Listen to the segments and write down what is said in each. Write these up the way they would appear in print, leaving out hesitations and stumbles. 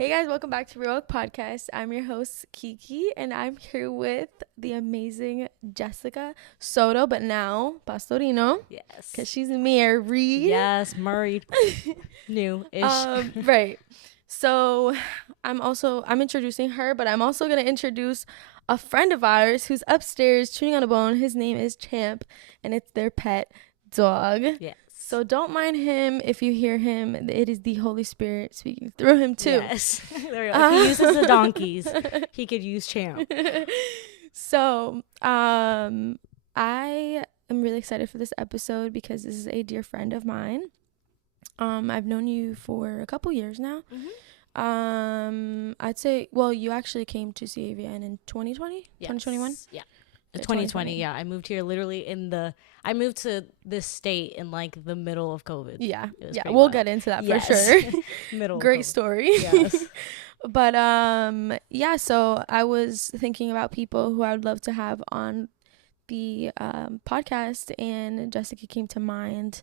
Hey guys, welcome back to Real Work Podcast. I'm your host Kiki, and I'm here with the amazing Jessica Soto, but now Pastorino, Yes. because she's married. Yes, married. New-ish. Right. So I'm introducing her, but I'm also gonna introduce a friend of ours who's upstairs chewing on a bone. His name is Champ, and it's their pet dog. Yes. So don't mind him if you hear him. It is the Holy Spirit speaking through him too. Yes. There we go. If he uses the donkeys, he could use Champ. So I am really excited for this episode because this is a dear friend of mine. I've known you for a couple years now. Mm-hmm. I'd say, well, you actually came to CAVN in 2020, Yes. 2021. Yeah. Okay, 2020. Yeah, I moved here literally I moved to this state in like the middle of COVID. Yeah, It was yeah, pretty we'll wild. get into that Yes. for sure. Middle. Great of COVID. story. Yes. But yeah, so I was thinking about people who I would love to have on the podcast, and Jessica came to mind.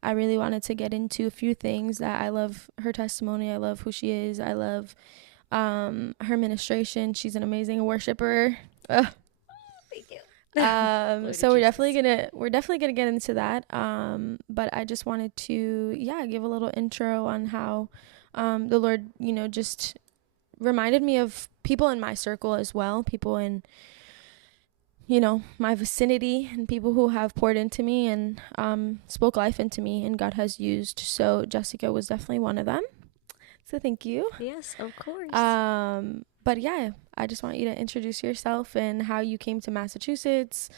I really wanted to get into a few things that I love her testimony. I love who she is. I love her ministration. She's an amazing worshiper. Thank you. So we're definitely gonna get into that. But I just wanted to give a little intro on how the Lord, just reminded me of people in my circle as well, people in my vicinity, and people who have poured into me and spoke life into me, and God has used. So Jessica was definitely one of them. So thank you. Yes, of course. But yeah, I just want you to introduce yourself and how you came to Massachusetts.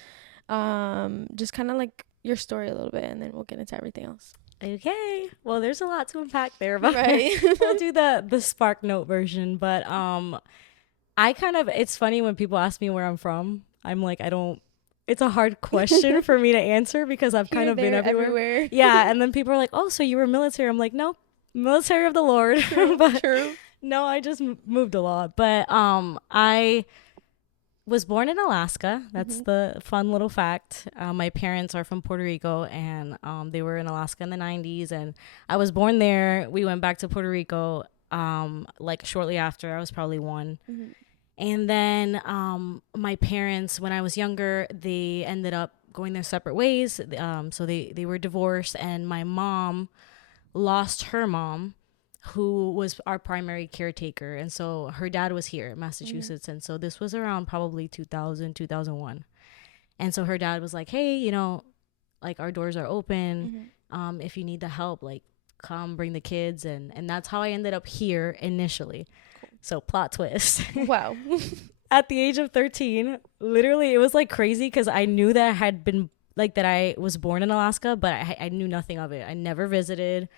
Just kind of like your story a little bit, and then we'll get into everything else. Okay. Well, there's a lot to unpack there, but Right. we'll do the Spark Note version. But it's funny when people ask me where I'm from. I'm like, it's a hard question for me to answer because I've kind of been everywhere. Yeah. And then people are like, oh, so you were military. I'm like, no, military of the Lord. But True. no, I just moved a lot. But I was born in Alaska. That's the fun little fact. My parents are from Puerto Rico, and they were in Alaska in the 90s. And I was born there. We went back to Puerto Rico like shortly after. I was probably 1. Mm-hmm. And then my parents, when I was younger, they ended up going their separate ways. So they were divorced, and my mom lost her mom, who was our primary caretaker. And so her dad was here in Massachusetts. And so this was around probably 2000, 2001. And so her dad was like, hey, like our doors are open. If you need the help, like come bring the kids. And that's how I ended up here initially. So plot twist. Wow. At the age of 13, literally it was like crazy because I knew that I had been like that I was born in Alaska, but I knew nothing of it. I never visited,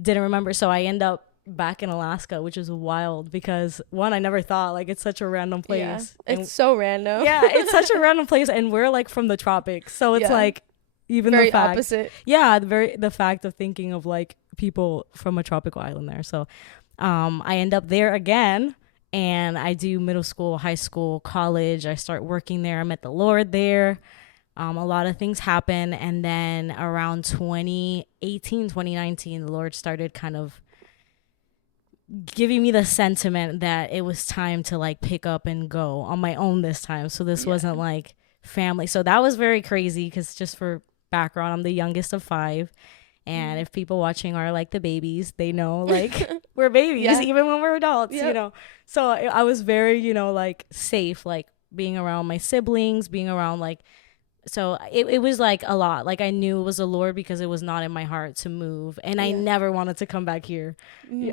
didn't remember. So I end up back in Alaska, which is wild because one, I never thought, like, it's such a random place. Yeah, it's so random. Yeah, it's such a random place, and we're like from the tropics, so it's like even very the fact, opposite. Yeah, the fact of thinking of like people from a tropical island there. So I end up there again, and I do middle school, high school, college. I start working there. I met the Lord there. A lot of things happen, and then around 2018, 2019, the Lord started kind of giving me the sentiment that it was time to like pick up and go on my own this time. So this wasn't like family. So that was very crazy because, just for background, I'm the youngest of 5. And if people watching are like the babies, they know like we're babies even when we're adults, So I was very, like safe, like being around my siblings, being around like, so it was like a lot. Like I knew it was the Lord because it was not in my heart to move. And I never wanted to come back here.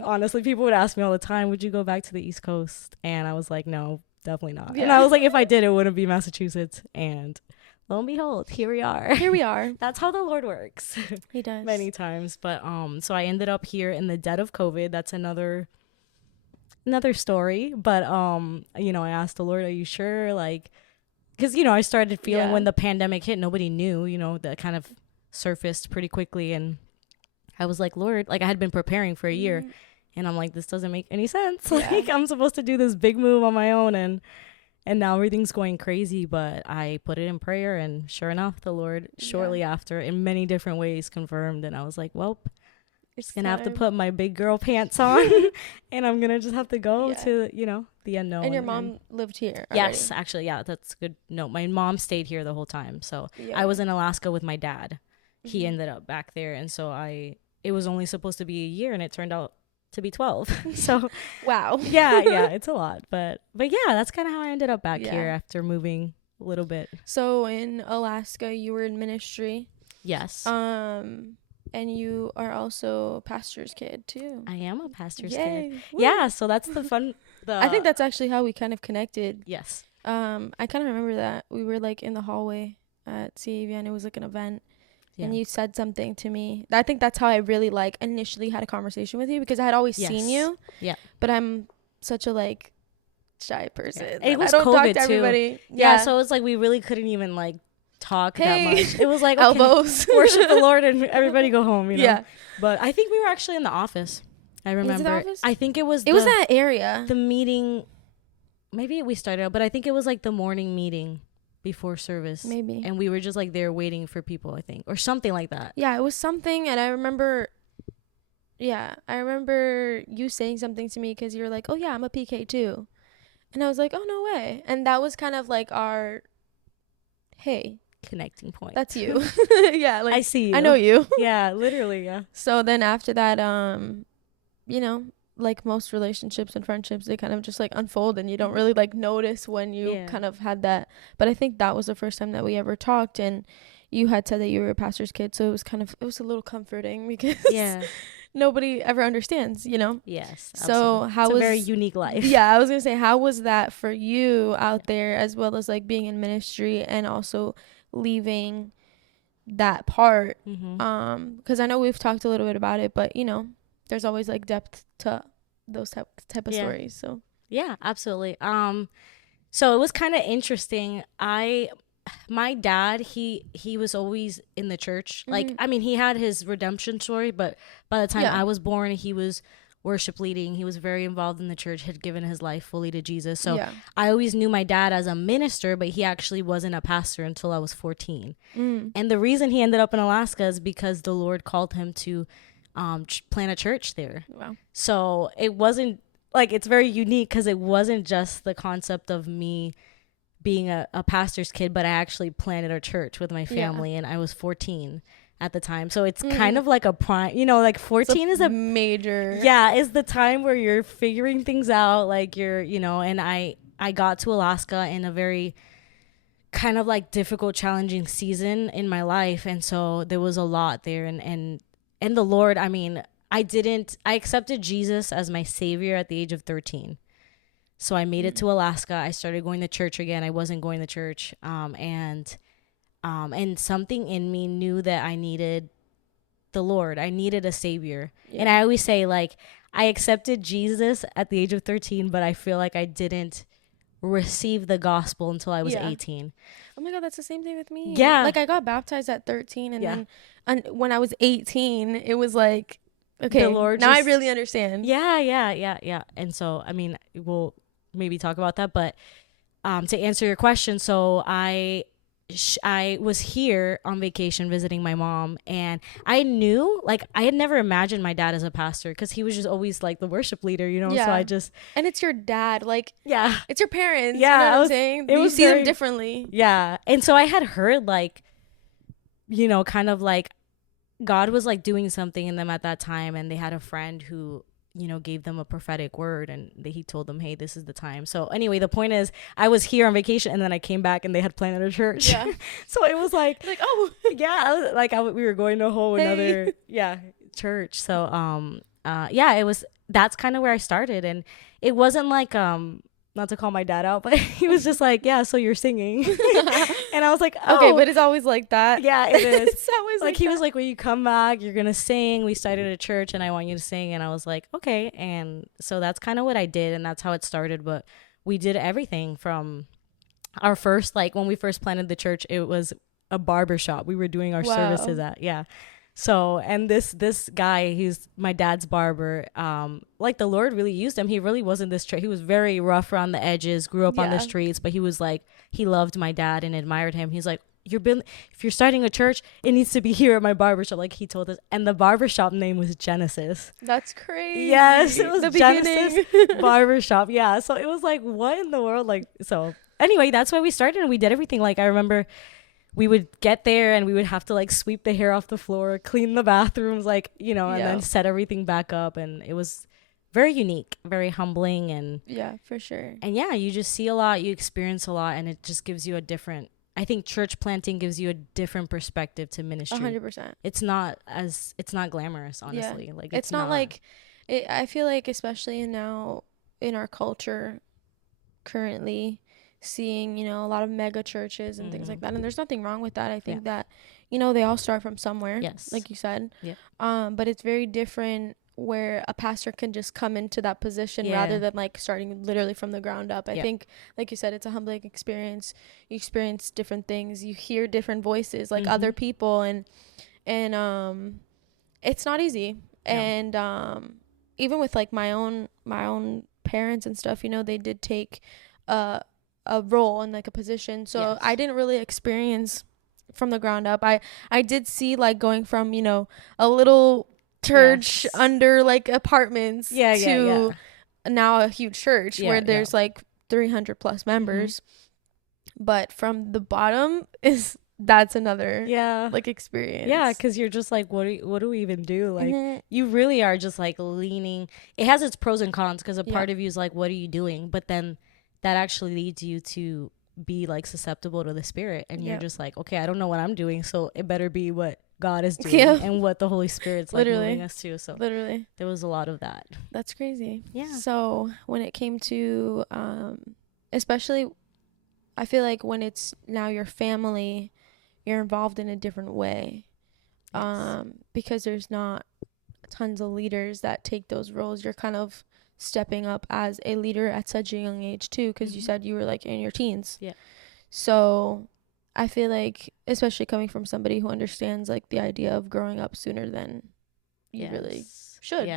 Honestly, people would ask me all the time, would you go back to the East Coast? And I was like, no, definitely not. And I was like, if I did, it wouldn't be Massachusetts. And lo and behold, here we are. Here we are. That's how the Lord works. He does. Many times. But so I ended up here in the dead of COVID. That's another story. But I asked the Lord, are you sure? Like, because I started feeling when the pandemic hit, nobody knew, that kind of surfaced pretty quickly. And I was like, Lord, like I had been preparing for a year, and I'm like, this doesn't make any sense. Like I'm supposed to do this big move on my own, and now everything's going crazy. But I put it in prayer, and sure enough, the Lord shortly after in many different ways confirmed. And I was like, well, Just gonna have to put my big girl pants on and I'm gonna just have to go to, the unknown. And your mom lived here already? Yes, actually, yeah, that's a good note. My mom stayed here the whole time. So I was in Alaska with my dad. He ended up back there, and so it was only supposed to be a year and it turned out to be 12. So wow. yeah, it's a lot. But yeah, that's kind of how I ended up back here after moving a little bit. So in Alaska, you were in ministry. Yes. And you are also a pastor's kid too. I am a pastor's kid. Woo. Yeah, so that's the fun. I think that's actually how we kind of connected. Yes. I kind of remember that we were like in the hallway at CAV and it was like an event. Yeah. And you said something to me. I think that's how I really like initially had a conversation with you, because I had always seen you. Yeah. But I'm such a like shy person. Yeah. It was I don't COVID talk to everybody. Too. Yeah. So it's like we really couldn't even like talk that much. It was like, okay, elbows, worship the Lord and everybody go home, Yeah. But I think we were actually in the office. I remember. Was it the office? I think it was that area. The meeting, maybe we started out, but I think it was like the morning meeting before service. Maybe. And we were just like there waiting for people, I think. Or something like that. Yeah, it was something, and I remember you saying something to me because you were like, oh yeah, I'm a PK too. And I was like, oh no way. And that was kind of like our connecting point. That's you. Yeah, like I see you. I know you. Yeah, literally, yeah. So then after that, like most relationships and friendships, they kind of just like unfold and you don't really like notice when you kind of had that. But I think that was the first time that we ever talked, and you had said that you were a pastor's kid, so it was a little comforting because nobody ever understands, Yes. So it's a very unique life. Yeah, I was gonna say, how was that for you out there, as well as like being in ministry and also leaving that part? Because I know we've talked a little bit about it, but there's always like depth to those type of stories. So yeah, absolutely. So it was kind of interesting. My dad, he was always in the church. Like, I mean, he had his redemption story, but by the time I was born, he was worship leading. He was very involved in the church, had given his life fully to Jesus. So I always knew my dad as a minister, but he actually wasn't a pastor until I was 14. And the reason he ended up in Alaska is because the Lord called him to plant a church there. Wow. So it wasn't like, it's very unique because it wasn't just the concept of me being a pastor's kid, but I actually planted a church with my family and I was 14 at the time. So it's kind of like a prime, like 14 is a major. Yeah, is the time where you're figuring things out. Like you're, and I got to Alaska in a very kind of like difficult, challenging season in my life. And so there was a lot there. And the Lord, I mean, I accepted Jesus as my savior at the age of 13. So I made it to Alaska. I started going to church again. I wasn't going to church. And something in me knew that I needed the Lord. I needed a savior. Yeah. And I always say, like, I accepted Jesus at the age of 13, but I feel like I didn't receive the gospel until I was 18. Oh my God, that's the same thing with me. Yeah. Like I got baptized at 13 and then when I was 18, it was like, okay, the Lord now I really understand. Yeah. And so, I mean, we'll maybe talk about that, but to answer your question, so I was here on vacation visiting my mom, and I knew, like, I had never imagined my dad as a pastor because he was just always like the worship leader, So and it's your dad, like, it's your parents, you know what I'm saying? You see them differently. Yeah. And so I had heard, like, kind of like God was like doing something in them at that time, and they had a friend who gave them a prophetic word, and he told them, hey, this is the time. So anyway, the point is, I was here on vacation, and then I came back and they had planted a church. Yeah. So it was like oh yeah, we were going to a whole another church. So that's kind of where I started. And it wasn't like not to call my dad out, but he was just like, yeah, so you're singing. And I was like, oh. Okay, but it's always like that. Yeah, it is. It's always like he was like, when you come back, you're going to sing. We started a church and I want you to sing. And I was like, okay. And so that's kind of what I did. And that's how it started. But we did everything from our first, like when we first planted the church, it was a barber shop. We were doing our services at, So, and this guy, he's my dad's barber. Like the Lord really used him. He really wasn't this. He was very rough around the edges. Grew up on the streets, but he was like, he loved my dad and admired him. He's like, if you're starting a church, it needs to be here at my barbershop, like he told us. And the barbershop name was Genesis. That's crazy. Yes, it was the Genesis barbershop. Yeah, so it was like, what in the world? Like, so anyway, that's why we started, and we did everything. Like, I remember we would get there and we would have to like sweep the hair off the floor, clean the bathrooms, like, and then set everything back up. And it was very unique, very humbling. And yeah, for sure. And yeah, you just see a lot, you experience a lot, and it just gives you a different, I think church planting gives you a different perspective to ministry. 100%. It's not glamorous, honestly. Like it's not like I feel like, especially now in our culture currently, seeing a lot of mega churches and things like that, and there's nothing wrong with that. I think that they all start from somewhere, yes, like you said. Yep. But it's very different where a pastor can just come into that position rather than like starting literally from the ground up. I think, like you said, it's a humbling experience. You experience different things, you hear different voices, like other people, and it's not easy. And even with like my own parents and stuff, they did take a role and like a position, so I didn't really experience from the ground up. I did see like going from a little church under like apartments to now a huge church where there's like 300 plus members, but from the bottom that's another like experience. Because you're just like, what do we even do? Like you really are just like leaning. It has its pros and cons, because a part of you is like, what are you doing? But then that actually leads you to be like susceptible to the Spirit, and you're just like, okay, I don't know what I'm doing, so it better be what God is doing and what the Holy Spirit's like moving us to. So literally there was a lot of that. That's crazy. Yeah. So when it came to especially, I feel like when it's now your family, you're involved in a different way. Because there's not tons of leaders that take those roles. You're kind of stepping up as a leader at such a young age too, because you said you were like in your teens. So I feel like, especially coming from somebody who understands like the idea of growing up sooner than you really should.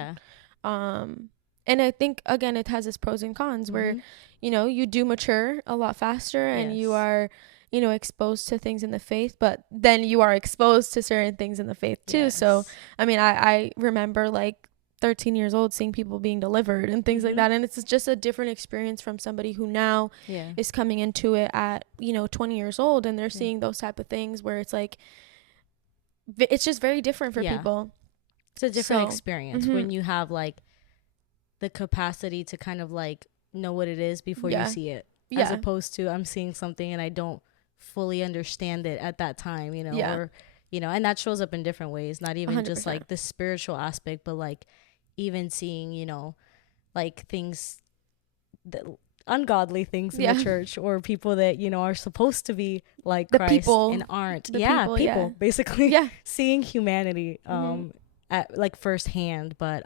And I think, again, it has its pros and cons where you do mature a lot faster, and you are exposed to things in the faith, but then you are exposed to certain things in the faith too. So I mean, I remember like 13 years old seeing people being delivered and things like that, and it's just a different experience from somebody who now is coming into it at 20 years old, and they're seeing those type of things where it's like it's just very different for people. It's a different experience when you have like the capacity to kind of like know what it is before you see it, as opposed to I'm seeing something and I don't fully understand it at that time, or and that shows up in different ways, not even 100%. Just like the spiritual aspect, but like even seeing, like things, ungodly things in the church, or people that, are supposed to be like the Christ people, and aren't. People, basically. Seeing humanity at like firsthand. But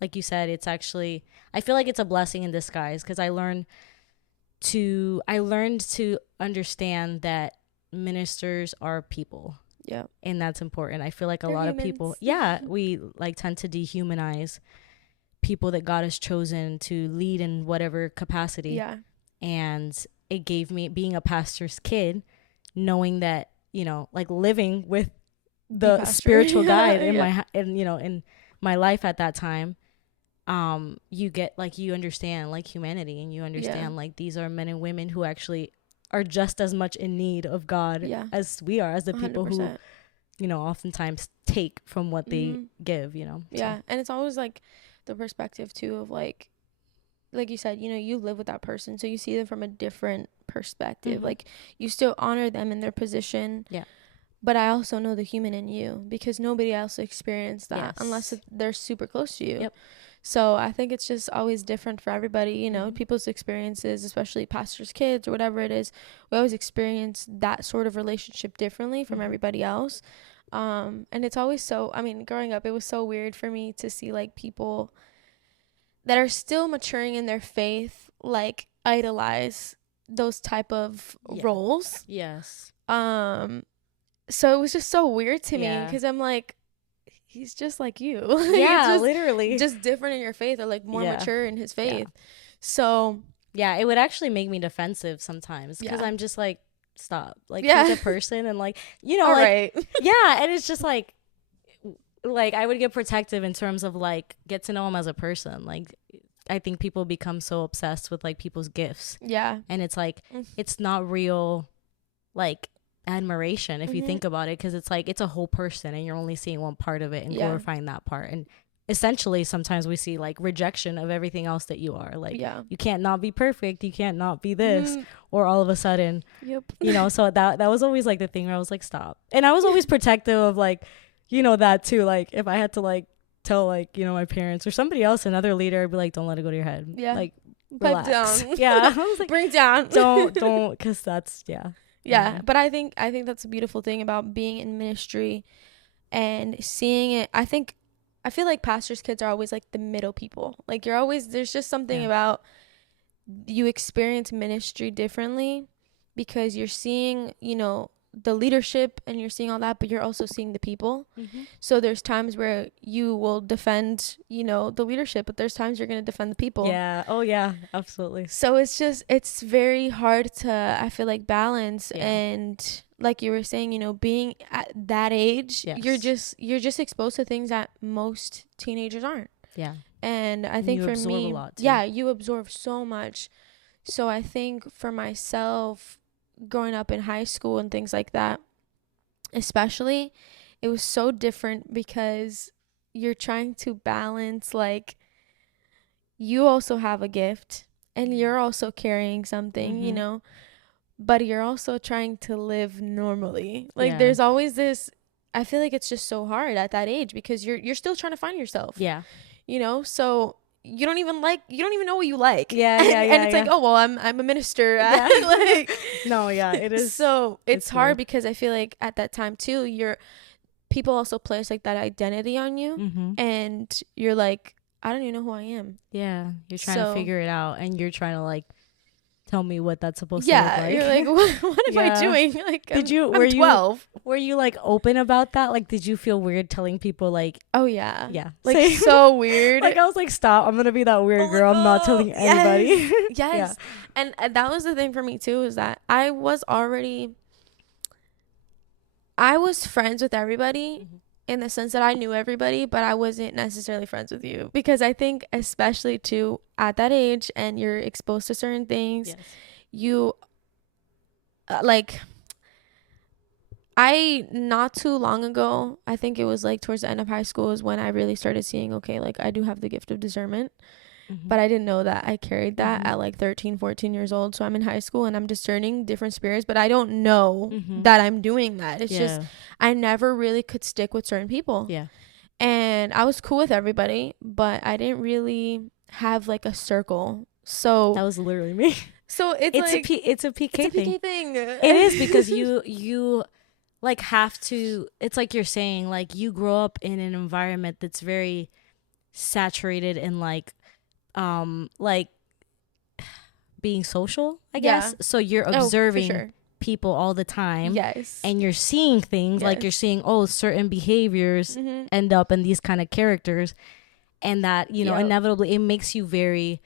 like you said, it's actually, I feel like it's a blessing in disguise, because I learned to understand that ministers are people. Yeah. And that's important. I feel like a lot humans. of people, we like tend to dehumanize people that God has chosen to lead in whatever capacity. Yeah. And it gave me, being a pastor's kid, knowing that, like living with the spiritual guide in in my life at that time, you get like, you understand like humanity, and you understand like these are men and women who actually are just as much in need of God as we are, as the people 100%. Who, oftentimes take from what they give, So. Yeah. And it's always like the perspective too of like you said, you live with that person, so you see them from a different perspective. Like you still honor them in their position. Yeah. But I also know the human in you, because nobody else experienced that unless they're super close to you. Yep. So I think it's just always different for everybody, people's experiences, especially pastors' kids or whatever it is. We always experience that sort of relationship differently from everybody else. And it's always growing up, it was so weird for me to see like people that are still maturing in their faith, like idolize those type of roles. Yes. So it was just so weird to me, because I'm like, he's just like you. Literally. Just different in your faith, or like more mature in his faith. So it would actually make me defensive sometimes, because I'm just like, stop. Like, Yeah. he's a person, and like, you know, All like, right. yeah, and it's just like I would get protective in terms of like get to know him as a person. Like, I think people become so obsessed with like people's gifts, Yeah. and it's like Mm. it's not real like admiration if you think about it, because it's like it's a whole person and you're only seeing one part of it and Yeah. glorifying that part. And essentially sometimes we see like rejection of everything else that you are. Like, Yeah. you can't not be perfect, you can't not be this, Mhm. or all of a sudden, Yep. you know. So that was always like the thing where I was like, stop. And I was always protective of like, you know, that too. Like, if I had to like tell like, you know, my parents or somebody else, another leader, I'd be like, don't let it go to your head. Yeah. Like, Pipe relax. down. Yeah. I was like, Bring down. don't, because that's, yeah. Yeah, but I think that's a beautiful thing about being in ministry and seeing it. I feel like pastors' kids are always like the middle people. Like, you're always, there's just something about, you experience ministry differently because you're seeing, you know, the leadership and you're seeing all that, but you're also seeing the people. So there's times where you will defend, you know, the leadership, but there's times you're going to defend the people. Yeah. Oh yeah, absolutely. So it's very hard to, I feel like, balance. And like you were saying, you know, being at that age, you're just exposed to things that most teenagers aren't. Yeah. And I think for me, a lot too. yeah, you absorb so much. So I think for myself, growing up in high school and things like that, especially, it was so different because you're trying to balance, like, you also have a gift and you're also carrying something, you know, but you're also trying to live normally. Like, there's always this, I feel like it's just so hard at that age because you're still trying to find yourself. Yeah. You know, so you don't even know what you like. Yeah. And it's like, oh well, I'm a minister. Like, no, yeah, it is. So it's hard weird. because I feel like at that time too, people also place like that identity on you, and you're like, I don't even know who I am. Yeah, you're trying to figure it out, and you're trying to like tell me what that's supposed to look like. You're like, what am I doing? Like, I'm 12. Were you like open about that? Like, did you feel weird telling people like, oh yeah, like same. So weird. Like, I was like, stop, I'm gonna be that weird girl. I'm not telling anybody. Yes. And that was the thing for me too, is that I was friends with everybody in the sense that I knew everybody, but I wasn't necessarily friends with you, because I think especially too at that age and you're exposed to certain things, you like, I not too long ago, I think it was like towards the end of high school, is when I really started seeing, okay, like, I do have the gift of discernment. But I didn't know that I carried that at like 13, 14 years old. So I'm in high school and I'm discerning different spirits, but I don't know that I'm doing that. It's just, I never really could stick with certain people. Yeah. And I was cool with everybody, but I didn't really have like a circle. So that was literally me. So it's like, it's a PK thing. It is, because you like have to, it's like you're saying, like, you grow up in an environment that's very saturated in like being social, I guess. So you're observing people all the time. Yes. And you're seeing things, like you're seeing, certain behaviors end up in these kind of characters, and that, you know, inevitably it makes you very,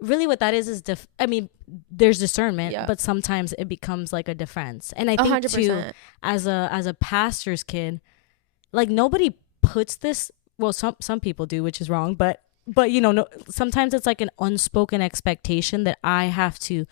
really what that is I mean, there's discernment, but sometimes it becomes like a defense. And I think 100%. Too, as a pastor's kid, like, nobody puts this, well, some people do, which is wrong, but you know, no, sometimes it's like an unspoken expectation that I have to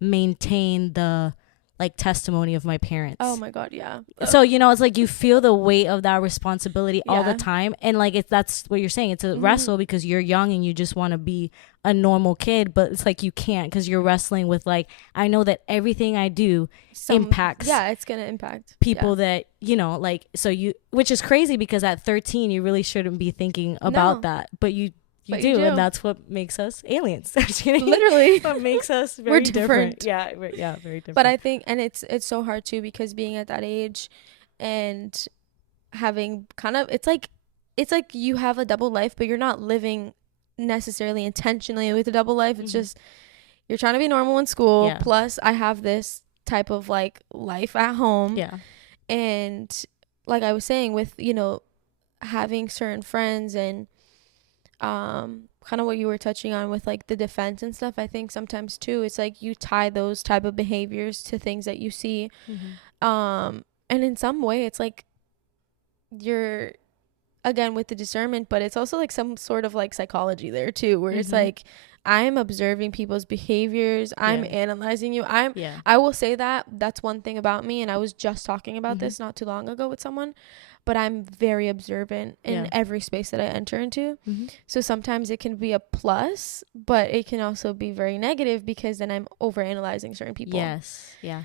maintain the like testimony of my parents. Oh my God, yeah. So, you know, it's like you feel the weight of that responsibility all the time, and like that's what you're saying. It's a wrestle because you're young and you just want to be a normal kid, but it's like you can't, because you're wrestling with like, I know that everything I do impacts. Yeah, it's gonna impact people that, you know, like, so you, which is crazy because at 13 you really shouldn't be thinking about that, but you do, and that's what makes us aliens. Literally. What makes us very we're different. Yeah, very different. But I think, and it's so hard too, because being at that age and having kind of, it's like you have a double life, but you're not living necessarily intentionally with a double life. It's just, you're trying to be normal in school, plus I have this type of like life at home. And like I was saying, with, you know, having certain friends and kind of what you were touching on with like the defense and stuff. I think sometimes too, it's like you tie those type of behaviors to things that you see. And in some way it's like you're, again, with the discernment, but it's also like some sort of like psychology there too, where it's like I'm observing people's behaviors, I'm analyzing you. I will say that that's one thing about me, and I was just talking about this not too long ago with someone, but I'm very observant in every space that I enter into. So sometimes it can be a plus, but it can also be very negative because then I'm overanalyzing certain people. Yes. Yeah.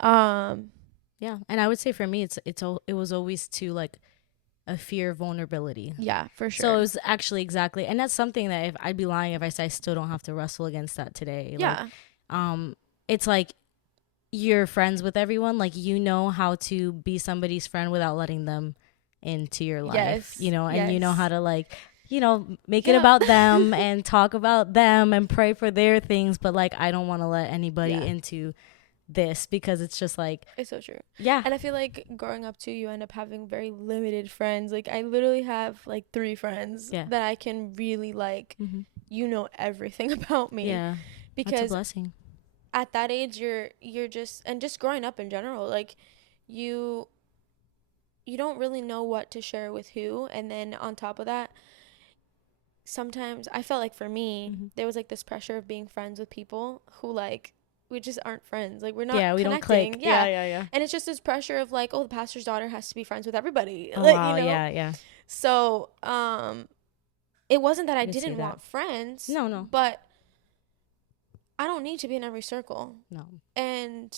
And I would say for me it was always to like a fear of vulnerability. Yeah, for sure. So it was actually exactly, and that's something that if I'd be lying if I say I still don't have to wrestle against that today. Yeah. Like, it's like you're friends with everyone. Like, you know how to be somebody's friend without letting them into your life, you know, and you know how to like, you know, make it about them and talk about them and pray for their things. But like, I don't want to let anybody into this because it's just like, it's so true. Yeah. And I feel like growing up too, you end up having very limited friends. Like I literally have like 3 friends that I can really like, you know, everything about me. Yeah. Because that's a blessing. At that age you're just, and just growing up in general, like you don't really know what to share with who. And then on top of that, sometimes I felt like for me, there was like this pressure of being friends with people who like we just aren't friends. Like we're not we connecting. Don't click. Yeah. And it's just this pressure of like, oh, the pastor's daughter has to be friends with everybody. Oh, like, wow. you know? Yeah. So, it wasn't that I didn't want friends. No. But I don't need to be in every circle. No. And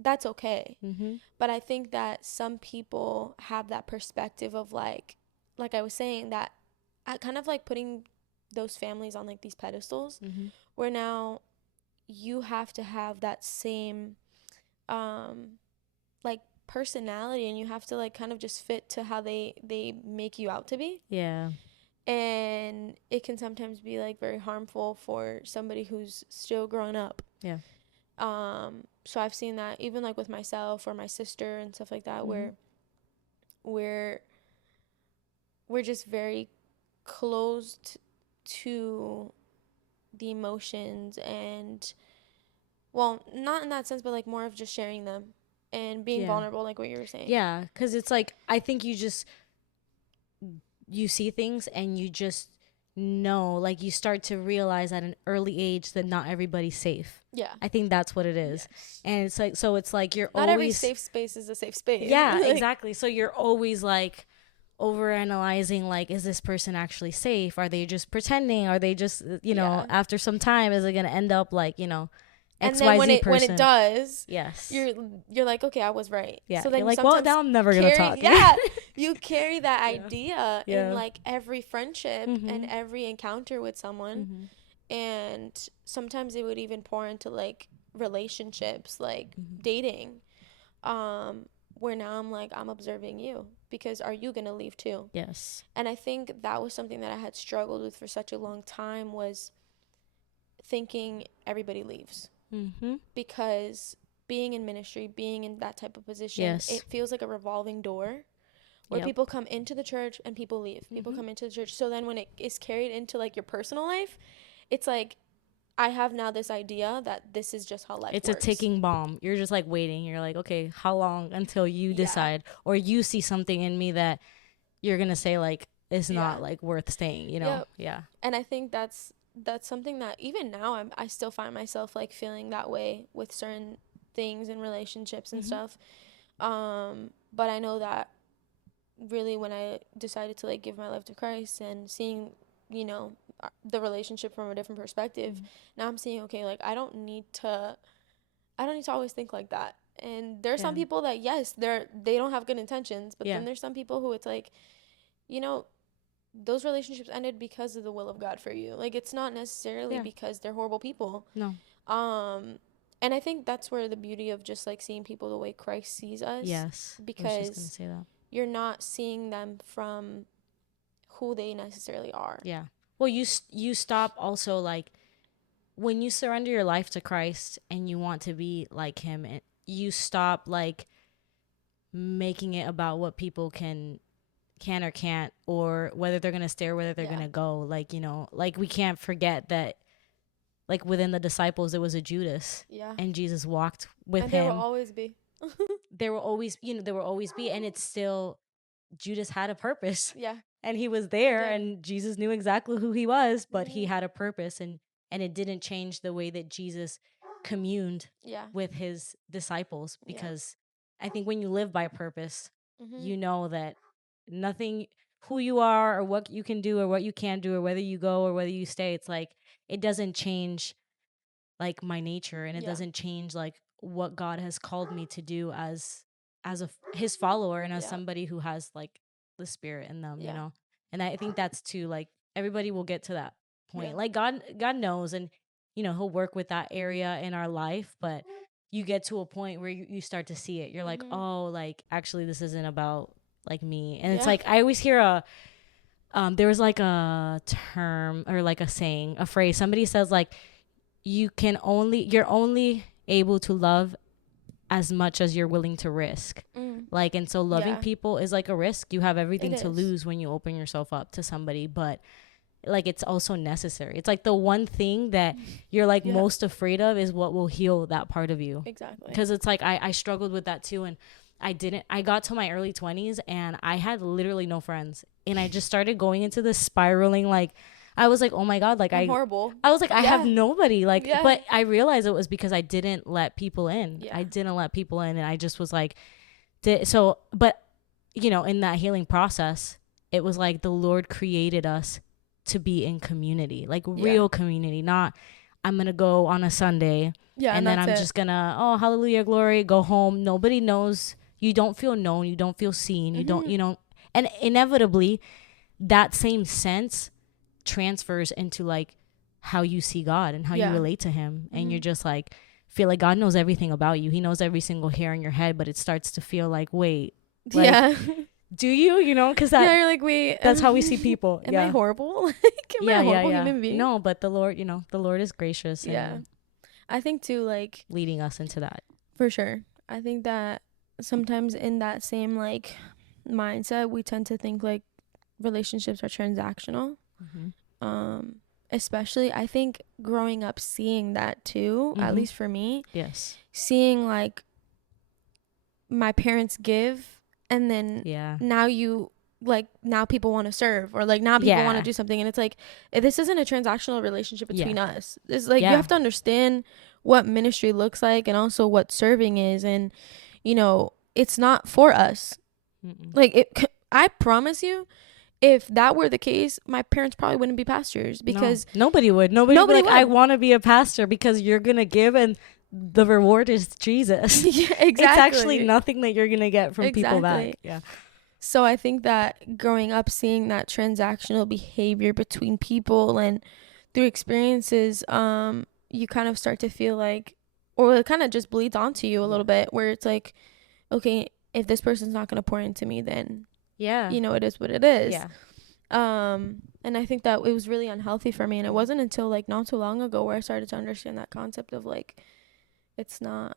that's okay. But I think that some people have that perspective of like I was saying, that I kind of like putting those families on like these pedestals where now you have to have that same like personality, and you have to like kind of just fit to how they make you out to be. Yeah. And it can sometimes be like very harmful for somebody who's still growing up. Yeah. So I've seen that even like with myself or my sister and stuff like that, where we're just very closed to the emotions, and well, not in that sense, but like more of just sharing them and being vulnerable, like what you were saying. Yeah, because it's like, I think you see things and you just know, like you start to realize at an early age that not everybody's safe. Yeah. I think that's what it is. Yes. And it's like, so it's like you're not always... every safe space is a safe space. Yeah, exactly. So you're always like overanalyzing, like, is this person actually safe? Are they just pretending? Are they just, you know, after some time, is it going to end up like, you know, XYZ and then when person. When it does, yes, you're like, okay, I was right. Yeah. So then you're like, well, now I'm never gonna talk. Yeah, you carry that idea in like every friendship and every encounter with someone, and sometimes it would even pour into like relationships, like dating, where now I'm like, I'm observing you, because are you gonna leave too? Yes. And I think that was something that I had struggled with for such a long time, was thinking everybody leaves. Because being in ministry, being in that type of position, it feels like a revolving door where people come into the church and people leave. People come into the church. So then when it is carried into like your personal life, it's like, I have now this idea that this is just how life works. It's a ticking bomb. You're just like waiting. You're like, okay, how long until you decide, or you see something in me that you're going to say like, it's not like worth staying, you know? Yeah. And I think that's something that even now I still find myself like feeling that way with certain things and relationships and stuff. But I know that really when I decided to like give my life to Christ and seeing, you know, the relationship from a different perspective, now I'm seeing, okay, like I don't need to always think like that. And there's some people that, yes, they don't have good intentions, but then there's some people who it's like, you know, those relationships ended because of the will of God for you. Like, it's not necessarily because they're horrible people. No. And I think that's where the beauty of just like seeing people the way Christ sees us. Yes. Because I was just gonna say that. You're not seeing them from who they necessarily are. Yeah. Well, you stop also, like, when you surrender your life to Christ and you want to be like him, you stop like making it about what people can can or can't, or whether they're gonna stay or whether they're Yeah. gonna go. Like, you know, like we can't forget that, like within the disciples, there was a Judas, Yeah. and Jesus walked with And there will him. always be. There will always, you know, there will always be, and it's still, Judas had a purpose, Yeah. and he was there, Did. and Jesus knew exactly who he was, but he Mhm. had a purpose, and it didn't change the way that Jesus communed Yeah. with his disciples, Yeah. because I think when you live by purpose, Mhm. you know that nothing, who you are or what you can do or what you can't do or whether you go or whether you stay, it's like it doesn't change like my nature, and it Yeah. doesn't change like what God has called me to do as his follower, and as Yeah. somebody who has like the spirit in them, you Yeah. know. And I think that's too, like, everybody will get to that point. Yeah. Like God knows, and you know, he'll work with that area in our life, but you get to a point where you start to see it. You're like, Mhm. oh, like actually this isn't about like me. And it's Yeah. like I always hear there was like a term or like a saying, a phrase. Somebody says like you're only able to love as much as you're willing to risk. Mm. Like, and so loving Yeah. people is like a risk. You have everything It to is. lose when you open yourself up to somebody, but like it's also necessary. It's like the one thing that you're like Yeah. most afraid of is what will heal that part of you. Exactly. Because it's like I struggled with that too, and I got to my early 20s and I had literally no friends, and I just started going into this spiraling, like I was like, oh my God, like I'm horrible. I was like, I have Yeah. nobody, like, Yeah. but I realized it was because I didn't let people in. Yeah. I didn't let people in, and I just was like, but you know, in that healing process, it was like the Lord created us to be in community, like real community, not I'm gonna go on a Sunday Yeah. and then I'm that's just gonna, oh, hallelujah, glory, go home. Nobody knows. You don't feel known. You don't feel seen. You don't, Mhm. you know, and inevitably that same sense transfers into like how you see God and how you Yeah. relate to him. And you're Mhm. just like, feel like God knows everything about you. He knows every single hair in your head, but it starts to feel like, wait, like, Yeah. do you know, because Yeah. You're like, wait. that's how we see people. Am I Yeah. horrible? Like, am I a horrible human being? No, but the Lord, you know, the Lord is gracious Yeah. and I think too, like, leading us into that. for sure. I think that sometimes in that same like mindset, we tend to think like relationships are transactional. Mm-hmm. Especially I think growing up seeing that too, at Mm-hmm. least for me, Yes. seeing like my parents give and then Yeah. now people want to serve, or like now people want to Yeah. do something, and it's like this isn't a transactional relationship between Yeah. us. It's like you Yeah. have to understand what ministry looks like and also what serving is, and you know it's not for us. Mm-mm. Like I promise you, if that were the case, my parents probably wouldn't be pastors, because No, nobody would. Nobody would be like, would. I want to be a pastor, because you're gonna give and the reward is Jesus. Yeah, exactly. It's actually nothing that you're gonna get from people Exactly. back. Yeah. So I think that growing up seeing that transactional behavior between people and through experiences, you kind of start to feel like, or it kind of just bleeds onto you a little bit, where it's like, okay, if this person's not going to pour into me, then Yeah. you know, it is what it is. Yeah. And I think that it was really unhealthy for me, and it wasn't until like not too long ago where I started to understand that concept of like, it's not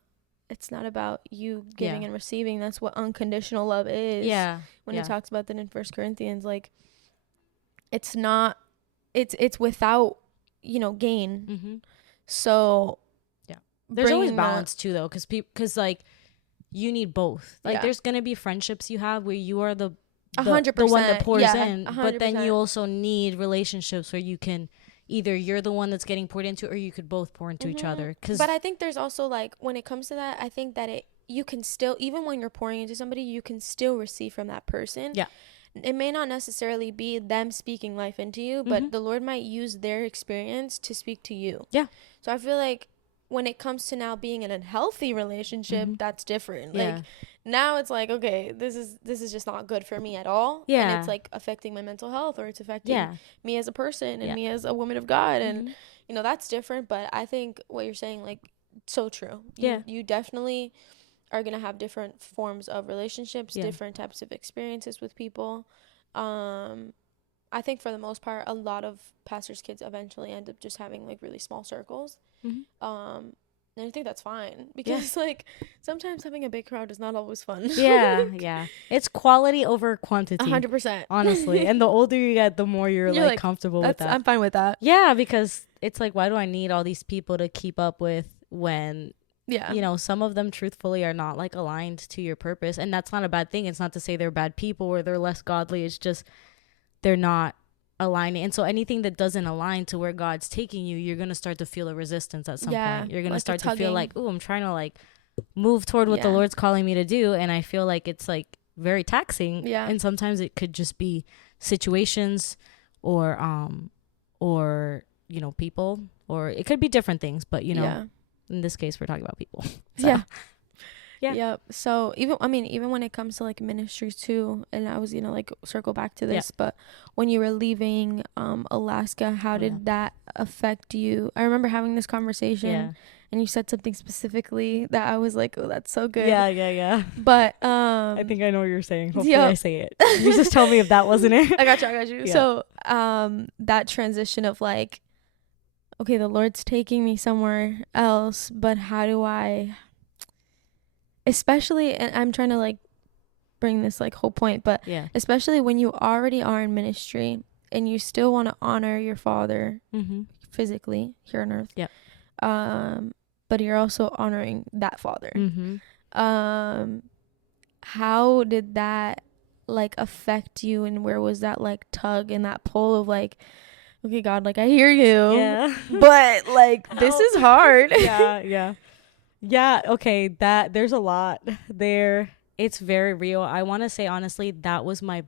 about you giving and receiving. That's what unconditional love is. Yeah. When he talks about that in 1 Corinthians, like, it's not, it's without, you know, gain. Mm-hmm. So yeah, there's always balance too, though, because like you need both. Like there's gonna be friendships you have where you are the 100%, the one that pours in, 100%. But then you also need relationships where you can either you're the one that's getting poured into, or you could both pour into each other. But I think there's also like, when it comes to that, I think that you can still, even when you're pouring into somebody, you can still receive from that person. Yeah. It may not necessarily be them speaking life into you, but the Lord might use their experience to speak to you. Yeah. So I feel like when it comes to now being in a healthy relationship, that's different. Yeah. Like now it's like, okay, this is just not good for me at all. Yeah. And it's like affecting my mental health, or it's affecting me as a person and me as a woman of God. And you know, that's different. But I think what you're saying, like, so true. You definitely are going to have different forms of relationships, different types of experiences with people. I think for the most part, a lot of pastors' kids eventually end up just having like really small circles. And I think that's fine because like sometimes having a big crowd is not always fun. Yeah. It's quality over quantity. 100%. Honestly. And the older you get, the more you're like comfortable with that's that. I'm fine with that. Yeah, because it's like, why do I need all these people to keep up with when, Yeah, you know, some of them truthfully are not like aligned to your purpose. And that's not a bad thing. It's not to say they're bad people or they're less godly. It's just they're not aligning. And so anything that doesn't align to where God's taking you, you're going to start to feel a resistance at some point. You're going to start to feel like, oh, I'm trying to like move toward what the Lord's calling me to do. And I feel like it's like very taxing. Yeah. And sometimes it could just be situations or, you know, people, or it could be different things, but you know, in this case, we're talking about people. So. Yeah. Yeah. Yep. So even when it comes to like ministries too, and I was gonna like circle back to this, but when you were leaving Alaska, how did that affect you? I remember having this conversation and you said something specifically that I was like, oh, that's so good. Yeah. But I think I know what you're saying. Hopefully I say it. You just tell me if that wasn't it. I got you. Yeah. So that transition of like, okay, the Lord's taking me somewhere else, but how do I, especially, and I'm trying to like bring this like whole point, but especially when you already are in ministry and you still want to honor your father physically here on earth, but you're also honoring that father. How did that like affect you, and where was that like tug and that pull of like, okay, God, like I hear you, but like this is hard. Yeah, okay, that there's a lot there. It's very real. I want to say honestly, that was the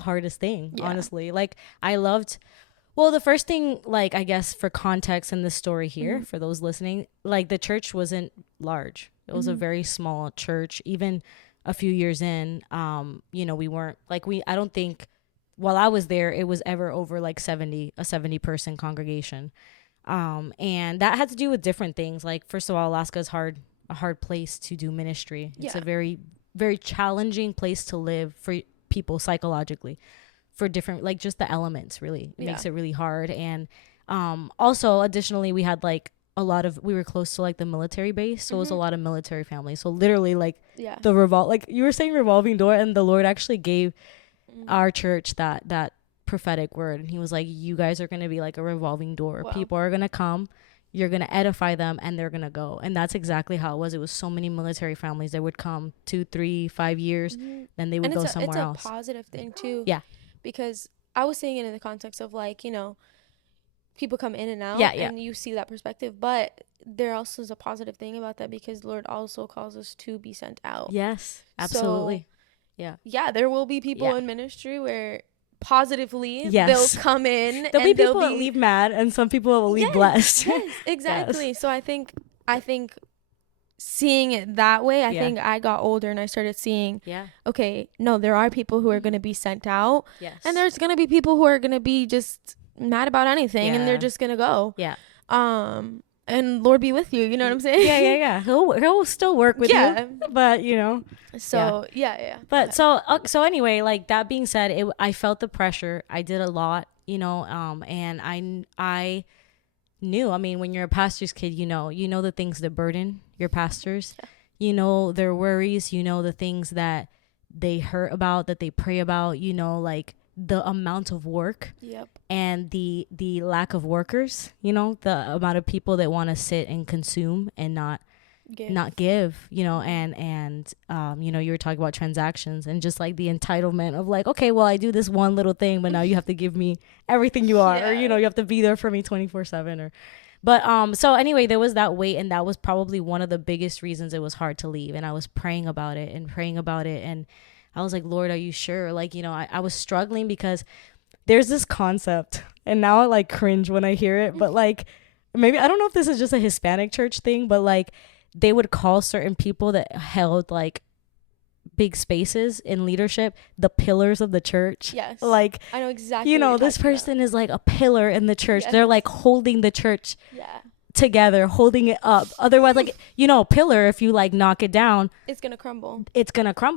hardest thing, honestly. Like the first thing, like I guess for context in this story here, for those listening, like the church wasn't large. It was a very small church. Even a few years in, you know, we weren't like I don't think while I was there, it was ever over like a 70 person congregation. And that had to do with different things. Like, first of all, Alaska is a hard place to do ministry. It's a very, very challenging place to live for people psychologically, for different, like just the elements really makes it really hard. And, also additionally, we had like we were close to like the military base. So it was a lot of military families. So literally like like you were saying revolving door, and the Lord actually gave our church that prophetic word, and he was like, you guys are going to be like a revolving door. Wow. People are going to come, you're going to edify them, and they're going to go. And that's exactly how it was. It was so many military families that would come 2, 3, 5 years, then they would go somewhere else. It's a positive thing too. Yeah. Because I was saying it in the context of like, you know, people come in and out and you see that perspective, but there also is a positive thing about that, because Lord also calls us to be sent out. Yes, absolutely. So, yeah, there will be people in ministry where positively they'll come in, there'll be people that leave mad, and some people will leave blessed. Yes, exactly. So I think seeing it that way, I think I got older and I started seeing, okay, no, there are people who are going to be sent out, and there's going to be people who are going to be just mad about anything, and they're just going to go. And Lord be with you, you know what I'm saying? Yeah. He'll still work with you, but you know. So But so anyway, like that being said, I felt the pressure. I did a lot, you know, and I knew. I mean, when you're a pastor's kid, you know the things that burden your pastors. You know their worries. You know the things that they hurt about, that they pray about. You know, like the amount of work and the lack of workers, you know, the amount of people that want to sit and consume and not give, you know, and you know, you were talking about transactions and just like the entitlement of like, okay, well, I do this one little thing, but now you have to give me everything you are, or, you know, you have to be there for me 24/7 but so anyway, there was that weight, and that was probably one of the biggest reasons it was hard to leave. And I was praying about it, and I was like, Lord, are you sure? Like, you know, I was struggling because there's this concept, and now I like cringe when I hear it, but like, maybe, I don't know if this is just a Hispanic church thing, but like they would call certain people that held like big spaces in leadership the pillars of the church. Yes. Like, I know exactly. You know, this person is like a pillar in the church. Yes. They're like holding the church. Yeah. Together, holding it up. Otherwise, like, you know, a pillar, if you like knock it down, it's gonna crumble.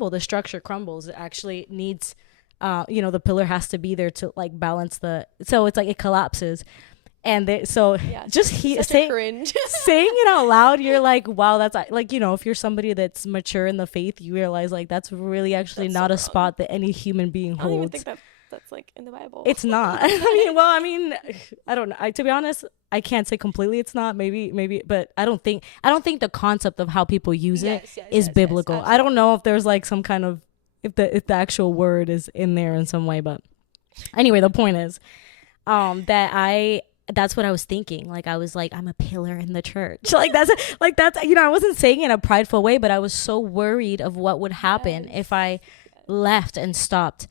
The structure crumbles. It actually needs you know, the pillar has to be there to like balance so it's like it collapses. And so Yeah, just such a cringe. saying it out loud, you're like, wow, that's like, you know, if you're somebody that's mature in the faith, you realize like that's really actually That's not so a wrong. spot that any human being I don't even holds. think that's like in the Bible. It's not. I mean, I don't know. To be honest, I can't say completely it's not. Maybe, but I don't think the concept of how people use it is biblical. I don't know if there's like some kind of if the actual word is in there in some way, but anyway, the point is that's what I was thinking. Like I was like, I'm a pillar in the church. That's you know, I wasn't saying it in a prideful way, but I was so worried of what would happen if I left and stopped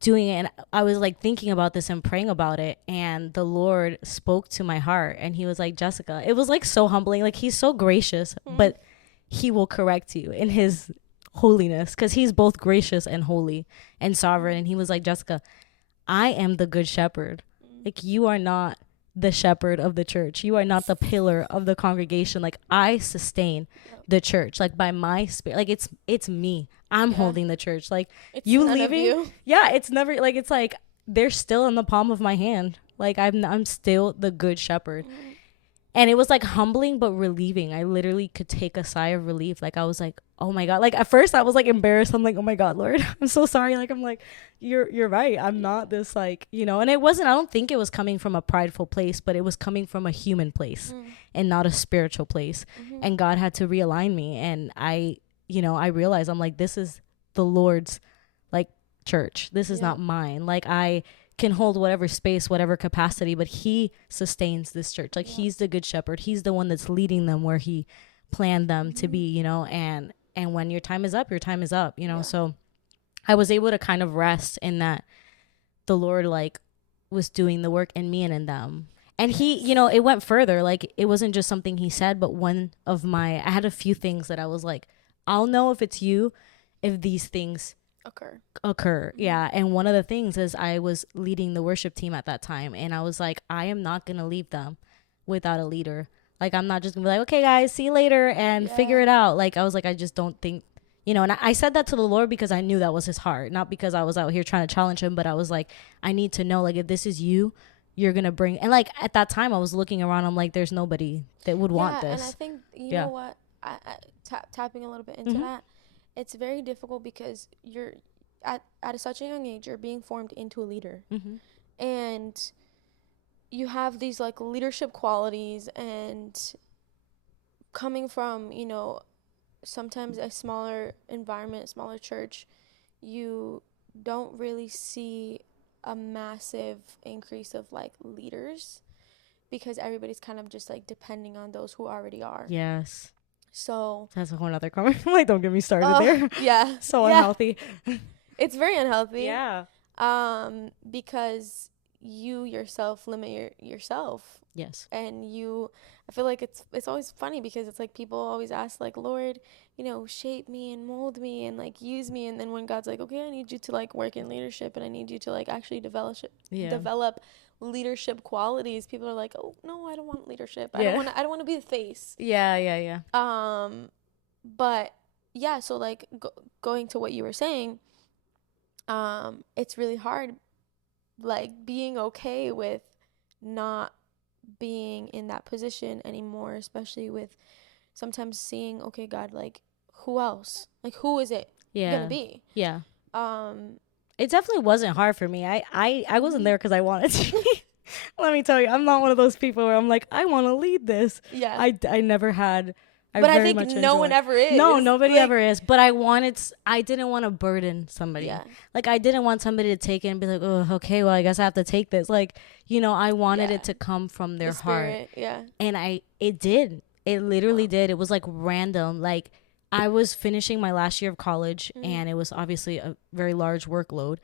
doing it. And I was like thinking about this and praying about it, and the Lord spoke to my heart, and he was like, Jessica, it was like so humbling. Like he's so gracious, but he will correct you in his holiness, because he's both gracious and holy and sovereign. And he was like, Jessica, I am the good shepherd. Like you are not the shepherd of the church. You are not the pillar of the congregation. Like I sustain the church, like by my spirit. Like it's me. I'm holding the church. Like it's you none leaving, of you. yeah, it's never like, it's like they're still in the palm of my hand. Like I'm still the good shepherd. And it was like humbling but relieving. I literally could take a sigh of relief. Like I was like, oh my God. Like at first I was like embarrassed. I'm like, oh my God, Lord, I'm so sorry. Like I'm like, you're right. I'm not this, like, you know. And it wasn't, I don't think it was coming from a prideful place, but it was coming from a human place and not a spiritual place. And God had to realign me. And I realized, I'm like, this is the Lord's like church. This is not mine. Like I can hold whatever space, whatever capacity, but he sustains this church. Like he's the good shepherd. He's the one that's leading them where he planned them to be, you know. And when your time is up, your time is up, you know. So I was able to kind of rest in that the Lord like was doing the work in me and in them. And he, you know, it went further. Like it wasn't just something he said, but I had a few things that I was like, I'll know if it's you if these things occur. Yeah. And one of the things is I was leading the worship team at that time, and I was like, I am not gonna leave them without a leader. Like I'm not just gonna be like, okay guys, see you later and figure it out. Like I was like, I just don't think, you know. And I said that to the Lord because I knew that was his heart, not because I was out here trying to challenge him, but I was like, I need to know, like, if this is you're gonna bring. And like at that time I was looking around, I'm like, there's nobody that would want this. And I think you know what, I tapping a little bit into that, it's very difficult because you're at such a young age, you're being formed into a leader, and you have these like leadership qualities, and coming from, you know, sometimes a smaller environment, smaller church, you don't really see a massive increase of like leaders because everybody's kind of just like depending on those who already are. Yes. So that's a whole other conversation. Like, don't get me started there. Yeah. So unhealthy. It's very unhealthy. Yeah. Because you yourself limit yourself. Yes. And I feel like it's always funny because it's like people always ask like, Lord, you know, shape me and mold me and like use me. And then when God's like, okay, I need you to like work in leadership and I need you to like actually develop leadership qualities, people are like, oh no, I don't want leadership. I don't want to be the face. Yeah. But yeah, so like going to what you were saying, it's really hard, like being okay with not being in that position anymore, especially with sometimes seeing, okay, God, like who else, like who is it gonna be? It definitely wasn't hard for me. I wasn't there because I wanted to. Let me tell you, I'm not one of those people where I'm like, I want to lead this. I never had. But I think no one ever is. No, nobody ever is. But I didn't want to burden somebody. Yeah. Like I didn't want somebody to take it and be like, oh, okay, well, I guess I have to take this. Like, you know, I wanted it to come from their heart. Yeah. And it did. It literally did. It was like random. Like I was finishing my last year of college, and it was obviously a very large workload.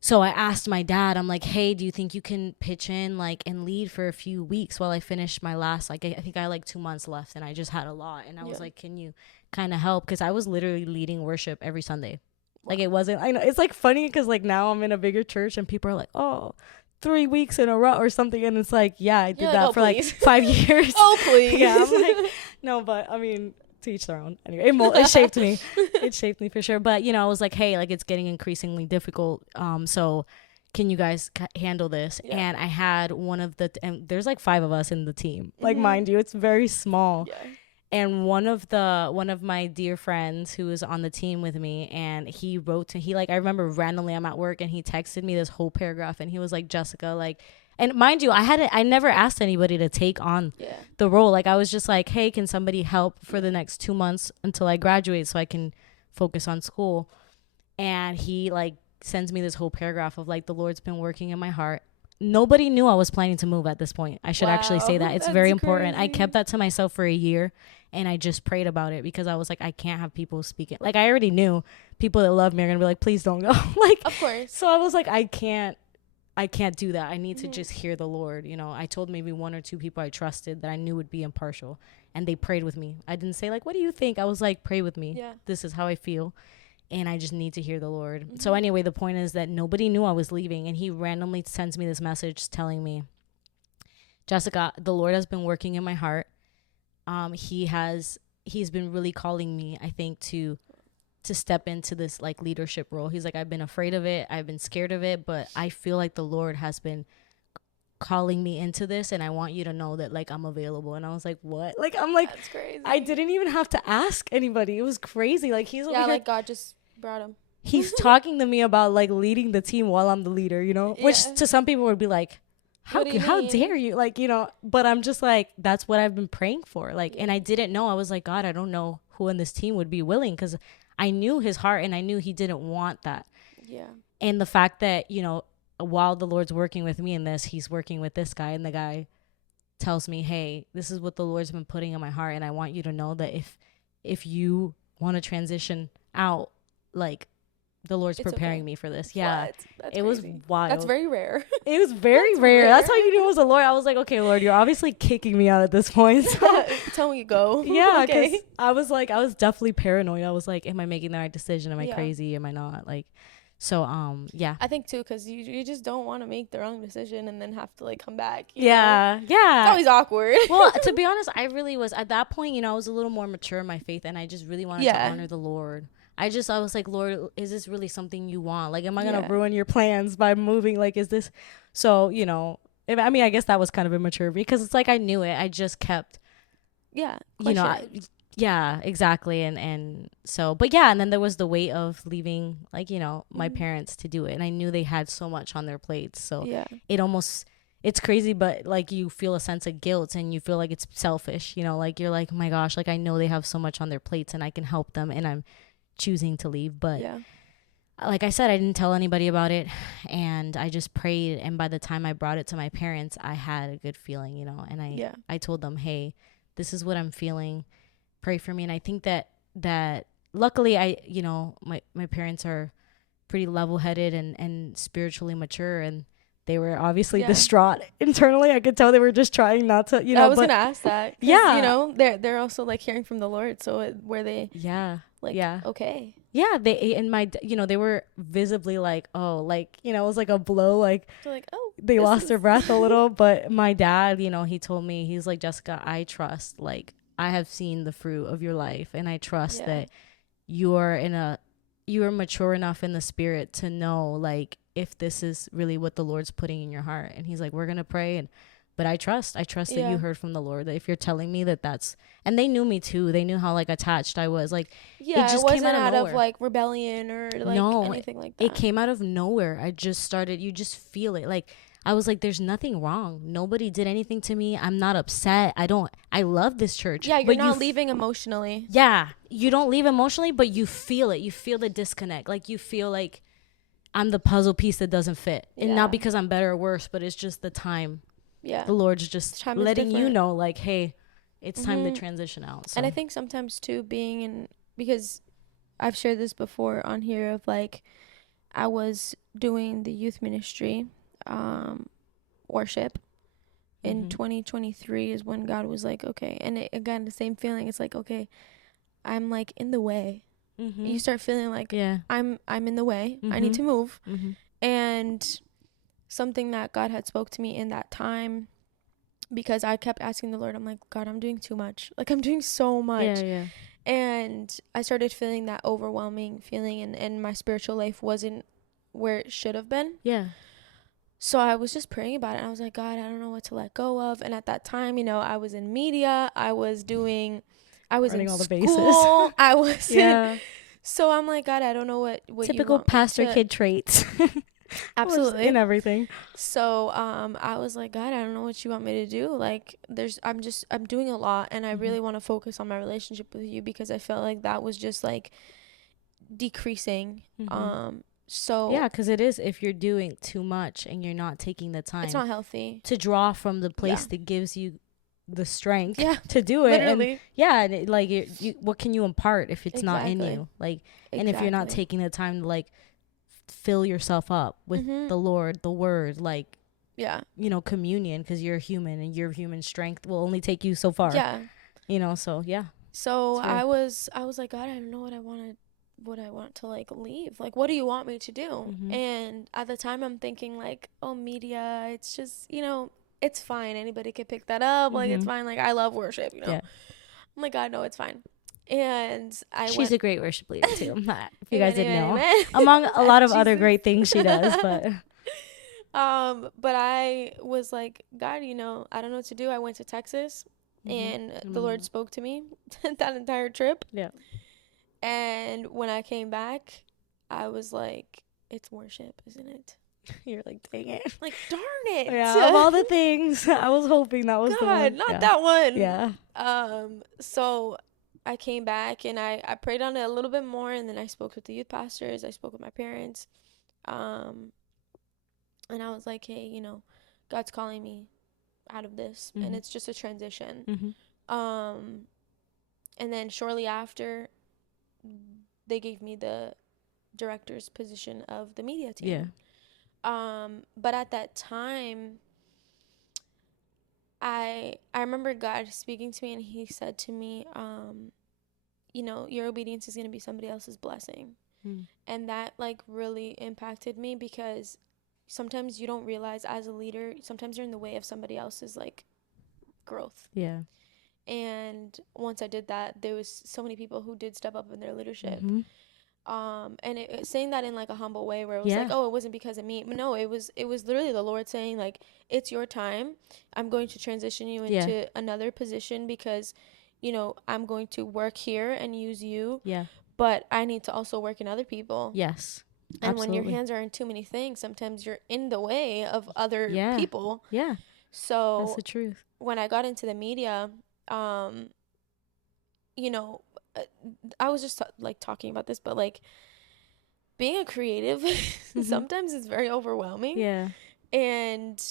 So I asked my dad, I'm like, hey, do you think you can pitch in like and lead for a few weeks while I finish my last, like, I think I had like 2 months left and I just had a lot. And I was like, can you kind of help? Because I was literally leading worship every Sunday. Like it wasn't, I know it's like funny because like now I'm in a bigger church and people are like, oh, 3 weeks in a row or something. And it's like, yeah, I did that for like 5 years. Oh, please. Yeah, I'm like, no, but I mean, to each their own. Anyway, it shaped me. It shaped me for sure. But, you know, I was like, hey, like it's getting increasingly difficult. So can you guys handle this? Yeah. And I had one of the, and there's like 5 of us in the team. Like, mind you, it's very small. Yeah. And one of my dear friends who was on the team with me, and he wrote to, I remember randomly I'm at work and he texted me this whole paragraph, and he was like, Jessica, like, and mind you, I never asked anybody to take on the role. Like, I was just like, hey, can somebody help for the next 2 months until I graduate so I can focus on school? And he like sends me this whole paragraph of like, the Lord's been working in my heart. Nobody knew I was planning to move at this point. I should actually say that. It's very important. I kept that to myself for a year, and I just prayed about it because I was like, I can't have people speaking. Like, I already knew people that love me are going to be like, please don't go. Like, of course. So I was like, I can't do that. I need to just hear the Lord. You know, I told maybe 1 or 2 people I trusted that I knew would be impartial, and they prayed with me. I didn't say like, what do you think? I was like, pray with me. Yeah. This is how I feel. And I just need to hear the Lord. So anyway, the point is that nobody knew I was leaving. And he randomly sends me this message telling me, Jessica, the Lord has been working in my heart. He's been really calling me, I think, to step into this like leadership role. He's like, I've been afraid of it. I've been scared of it. But I feel like the Lord has been calling me into this, and I want you to know that like I'm available. And I was like, what? Like, I'm like, that's crazy. I didn't even have to ask anybody. It was crazy. Like, he's over here, like God just brought him. He's talking to me about like leading the team while I'm the leader, you know, which to some people would be like, how dare you? Like, you know, but I'm just like, that's what I've been praying for. Like, and I didn't know. I was like, God, I don't know who in this team would be willing, because I knew his heart and I knew he didn't want that. Yeah. And the fact that, you know, while the Lord's working with me in this, he's working with this guy, and the guy tells me, hey, this is what the Lord's been putting in my heart, and I want you to know that if you want to transition out, like, the Lord's preparing me for this. Yeah. It was wild. That's very rare. It was very rare. That's how you knew it was the Lord. I was like, okay, Lord, you're obviously kicking me out at this point. So tell me to go. Yeah, because I was definitely paranoid. I was like, am I making the right decision? Am I crazy? Am I not? Like, so, yeah. I think too, because you just don't want to make the wrong decision and then have to like come back. Yeah. It's always awkward. Well, to be honest, I really was at that point, you know, I was a little more mature in my faith, and I just really wanted to honor the Lord. I was like, Lord, is this really something you want? Like, am I going to ruin your plans by moving? Like, is this? So, you know, I mean, I guess that was kind of immature because it's like, I knew it. I just kept, you know, yeah, exactly. And so, but yeah. And then there was the weight of leaving, like, you know, my parents to do it. And I knew they had so much on their plates. So it's crazy, but like you feel a sense of guilt and you feel like it's selfish, you know, like you're like, oh my gosh, like I know they have so much on their plates and I can help them, and I'm choosing to leave. But like I said, I didn't tell anybody about it, and I just prayed. And by the time I brought it to my parents, I had a good feeling, you know, and I told them, hey, this is what I'm feeling. Pray for me. And I think that luckily you know, my parents are pretty level-headed and spiritually mature, and they were obviously distraught internally. I could tell they were just trying not to, you know. I was gonna ask that. Yeah, you know, they're also like hearing from the Lord. So okay. Yeah, they and my, you know, they were visibly like, oh, like, you know, it was like a blow, like, like, oh, they lost their breath a little. But my dad, you know, he told me, he's like, Jessica, I trust, like, I have seen the fruit of your life, and I trust that you are mature enough in the spirit to know, like, if this is really what the Lord's putting in your heart. And he's like, we're gonna pray. But I trust that you heard from the Lord, that if you're telling me that's, and they knew me too. They knew how like attached I was. Like, it just wasn't came out of like rebellion or like anything like that. It came out of nowhere. I just started, you just feel it. Like, I was like, there's nothing wrong. Nobody did anything to me. I'm not upset. I love this church. Yeah, you're not leaving emotionally. Yeah, you don't leave emotionally, but you feel it. You feel the disconnect. Like, you feel like I'm the puzzle piece that doesn't fit. And not because I'm better or worse, but it's just the time. Yeah. The Lord's just letting you know, like, hey, it's time to transition out. So. And I think sometimes too, because I've shared this before on here of like, I was doing the youth ministry, worship in 2023 is when God was like, okay. And again, the same feeling. It's like, okay, I'm like in the way. You start feeling like I'm in the way. I need to move. And something that God had spoke to me in that time, because I kept asking the Lord, I'm like, God, I'm doing too much. Like, I'm doing so much. And I started feeling that overwhelming feeling, and my spiritual life wasn't where it should have been. So I was just praying about it, and I was like, God, I don't know what to let go of. And at that time, I was in media, I was in Running all the bases. school, I was in. Yeah. So I'm like, God, I don't know what you Typical want me pastor to. kid traits. Was Absolutely. in everything. So I was like, God, I don't know what you want me to do. Like, I'm doing a lot, and I Mm-hmm. really want to focus on my relationship with you, because I felt like that was just like decreasing. Mm-hmm. So Yeah, because it is, if you're doing too much and you're not taking the it's time not healthy. to draw from the Yeah. place that gives you the strength Yeah. to do it. And Literally. yeah, and like you, what can you impart if it's not in Exactly. you? Like, and if you're not Exactly. taking the time to like fill yourself up with Mhm. the Lord, the word, like, Yeah. communion, because you're human and your human strength will only take you so far, Yeah. so yeah, So it's fair. I was like, God, I don't know what I want to like leave. Like, what do you want me to do? Mm-hmm. And at the time I'm thinking like, oh, media, it's just, it's fine. Anybody could pick that up. Like, it's Mm-hmm. fine. Like, I love worship. Yeah. I'm like, God, no, it's fine. And I She's went, a great worship leader too. If you guys amen, didn't amen, know, amen. among a lot of other Jesus. great things she does, but But I was like, God, I don't know what to do. I went to Texas, mm-hmm. and the Lord spoke to me that entire trip. Yeah. And when I came back, I was like, it's worship, isn't it? You're like, dang it. Like, darn it. Yeah, of all the things, I was hoping that was the God, one. not Yeah. that one. Yeah. So I came back, and I prayed on it a little bit more, and then I spoke with the youth pastors. I spoke with my parents. Um, and I was like, hey, God's calling me out of this, and Mm-hmm. it's just a transition. Mm-hmm. Um, and then shortly after, they gave me the director's position of the media team. Yeah. But at that time, I remember God speaking to me, and He said to me, your obedience is gonna be somebody else's blessing, and that like really impacted me, because sometimes you don't realize as a leader, sometimes you're in the way of somebody else's like growth. Yeah. And once I did that, there was so many people who did step up in their leadership. Mm-hmm. And saying that in like a humble way, where it was Yeah. like, oh, it wasn't because of me. But no, it was literally the Lord saying like, it's your time. I'm going to transition you Yeah. into another position, because I'm going to work here and use you, Yeah. but I need to also work in other people. Yes. And when your Absolutely. hands are in too many things, sometimes you're in the way of other Yeah. people. Yeah. That's So the truth. when I got into the media, um, you know, uh, I was just like talking about this, but like being a creative, Mm-hmm. sometimes it's very overwhelming. Yeah. And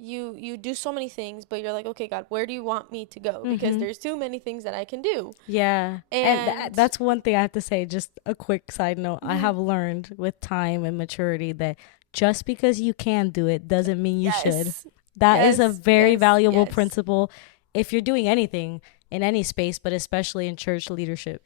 you do so many things, but you're like, okay, God, where do you want me to go? Because Mm-hmm. there's too many things that I can do. Yeah. And that's one thing I have to say, just a quick side note. I have learned with time and maturity that just because you can do it doesn't mean you should. That is a very valuable principle if you're doing anything in any space, but especially in church leadership.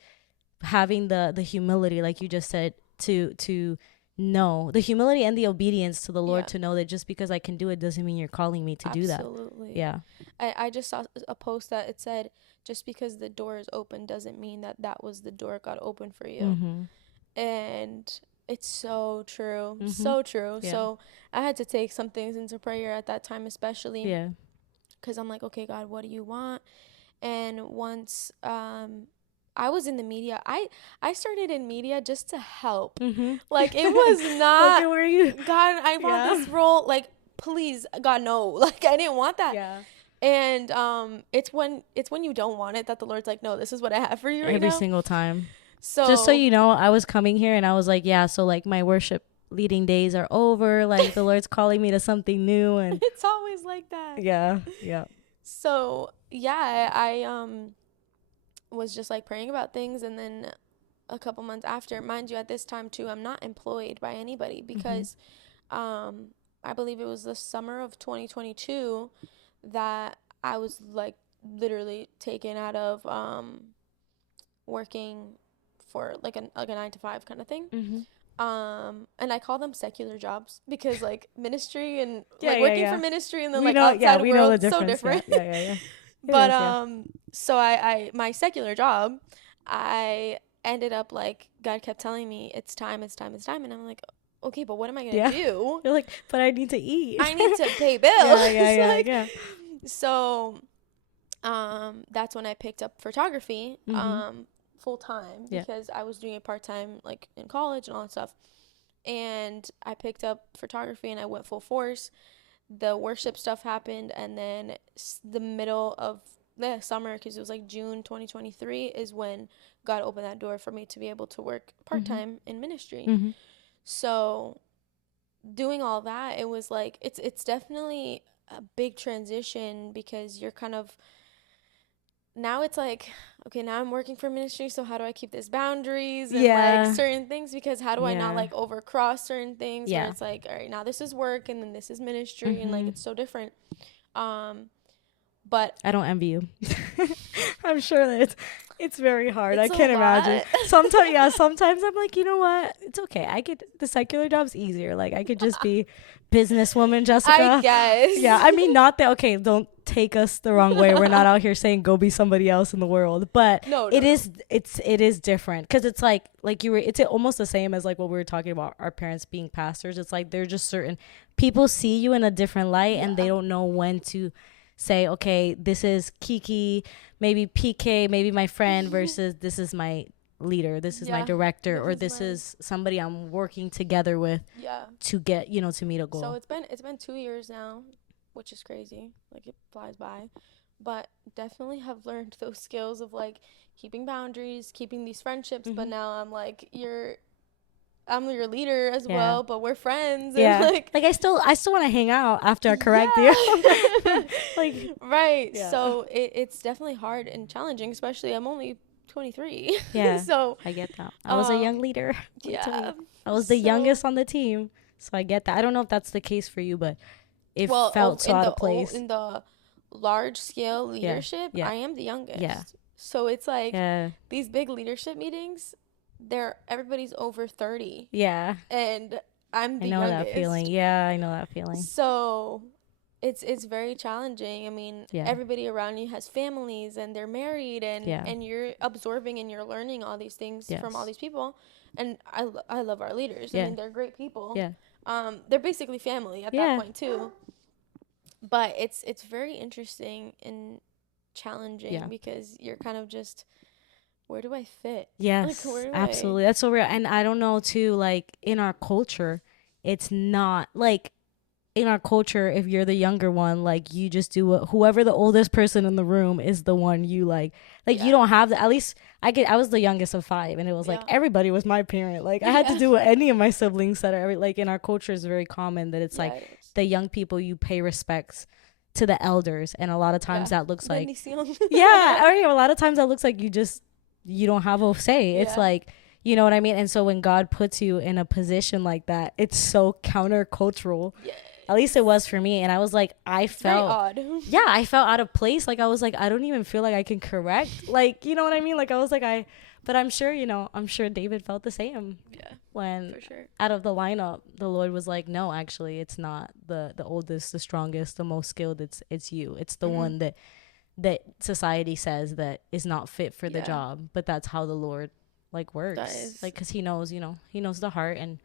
Having the humility, like you just said, to know the humility and the obedience to the Lord, to know that just because I can do it doesn't mean you're calling me to do that. Absolutely. Yeah. I just saw a post that it said, just because the door is open doesn't mean that was the door God opened for you. Mm-hmm. And it's so true. Mm-hmm. So true. Yeah. So I had to take some things into prayer at that time, especially. Yeah. Because I'm like, okay, God, what do you want? And once I was in the media, I started in media just to help. Mm-hmm. Like, it was not, like, were you? God, I want this role. Like, please, God, no. Like, I didn't want that. Yeah. And it's when you don't want it that the Lord's like, no, this is what I have for you right now. Every single time. So just so you know, I was coming here and I was like, yeah, so like my worship leading days are over. Like the Lord's calling me to something new, and it's always like that. Yeah. Yeah. So yeah, I was just like praying about things, and then a couple months after, mind you, at this time too, I'm not employed by anybody, because I believe it was the summer of 2022 that I was like literally taken out of working for like a 9 to 5 kind of thing. And I call them secular jobs, because like ministry and working for ministry and then outside world, so different. Yeah. But so I my secular job, I ended up like, God kept telling me it's time, and I'm like, okay, but what am I gonna Yeah. do? You're like, but I need to eat. I need to pay bills. Like, so that's when I picked up photography full time, because I was doing it part time, like in college and all that stuff. And I picked up photography and I went full force. The worship stuff happened, and then the middle of the summer, because it was like June 2023, is when God opened that door for me to be able to work part time in ministry. So doing all that, it was like it's definitely a big transition, because you're kind of, now it's like, okay, now I'm working for ministry, so how do I keep this boundaries and like certain things, because how do I not like overcross certain things where it's like, all right, now this is work and then this is ministry, and like it's so different. But I don't envy you. I'm sure that it's very hard. I It's a can't lot. imagine. Sometimes I'm like, you know what? It's okay. The secular job's easier. Like, I could just be businesswoman Jessica. I guess. Yeah, I mean, not that, okay, don't take us the wrong way. We're not out here saying go be somebody else in the world, but it is different, because it's like it's almost the same as like what we were talking about, our parents being pastors. It's like they're just certain people see you in a different light, and they don't know when to say, okay, this is Kiki, maybe PK, maybe my friend, versus this is my leader, this is my director, or this is somebody I'm working together with to get, to meet a goal. So it's been 2 years now, which is crazy. Like, it flies by. But definitely have learned those skills of like keeping boundaries, keeping these friendships. But now I'm like, I'm your leader as well, but we're friends. And like I still want to hang out after I correct you. Like, right. So it's definitely hard and challenging, especially I'm only 23. Yeah. So I get that. I was a young leader. Yeah. I was the youngest on the team. So I get that. I don't know if that's the case for you, but it felt so out of place. In the large scale leadership, I am the youngest. Yeah. So it's like these big leadership meetings, everybody's over 30. Yeah. And I'm the youngest. I know that feeling. Yeah, I know that feeling. So it's very challenging. I mean, everybody around you has families and they're married, and you're absorbing and you're learning all these things from all these people. And I love our leaders. I mean, they're great people. Yeah. They're basically family at that point too. But it's very interesting and challenging, because you're kind of just, where do I fit? Yes, like, absolutely. That's so real. And I don't know too, like, in our culture, it's not like, in our culture, if you're the younger one, like, you just do whoever the oldest person in the room is the one you like you don't have that. At least I was the youngest of 5, and it was like everybody was my parent. Like, I had to do what any of my siblings said. Like, in our culture, is very common that it's like the young people, you pay respects to the elders, and a lot of times that looks like a lot of times that looks like you don't have a say. It's like, you know what I mean? And so when God puts you in a position like that, it's so countercultural. At least it was for me. And I was like, I felt very odd. Yeah, I felt out of place. Like, I was like, I don't even feel like I can correct. Like, you know what I mean? Like, I was like, but I'm sure David felt the same. Yeah. When out of the lineup, the Lord was like, no, actually, it's not the oldest, the strongest, the most skilled. It's you. It's the one that society says that is not fit for the job. But that's how the Lord like works. Like, 'cause he knows the heart, and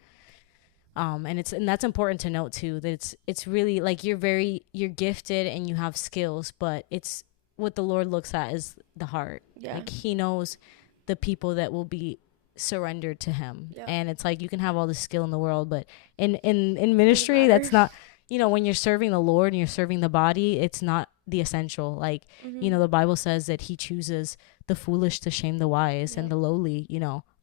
that's important to note too, that it's really like you're gifted and you have skills, but it's what the Lord looks at is the heart. Like, he knows the people that will be surrendered to him. And it's like, you can have all the skill in the world, but in ministry, that's not, when you're serving the Lord and you're serving the body, it's not the essential. Like, the Bible says that he chooses the foolish to shame the wise, and the lowly,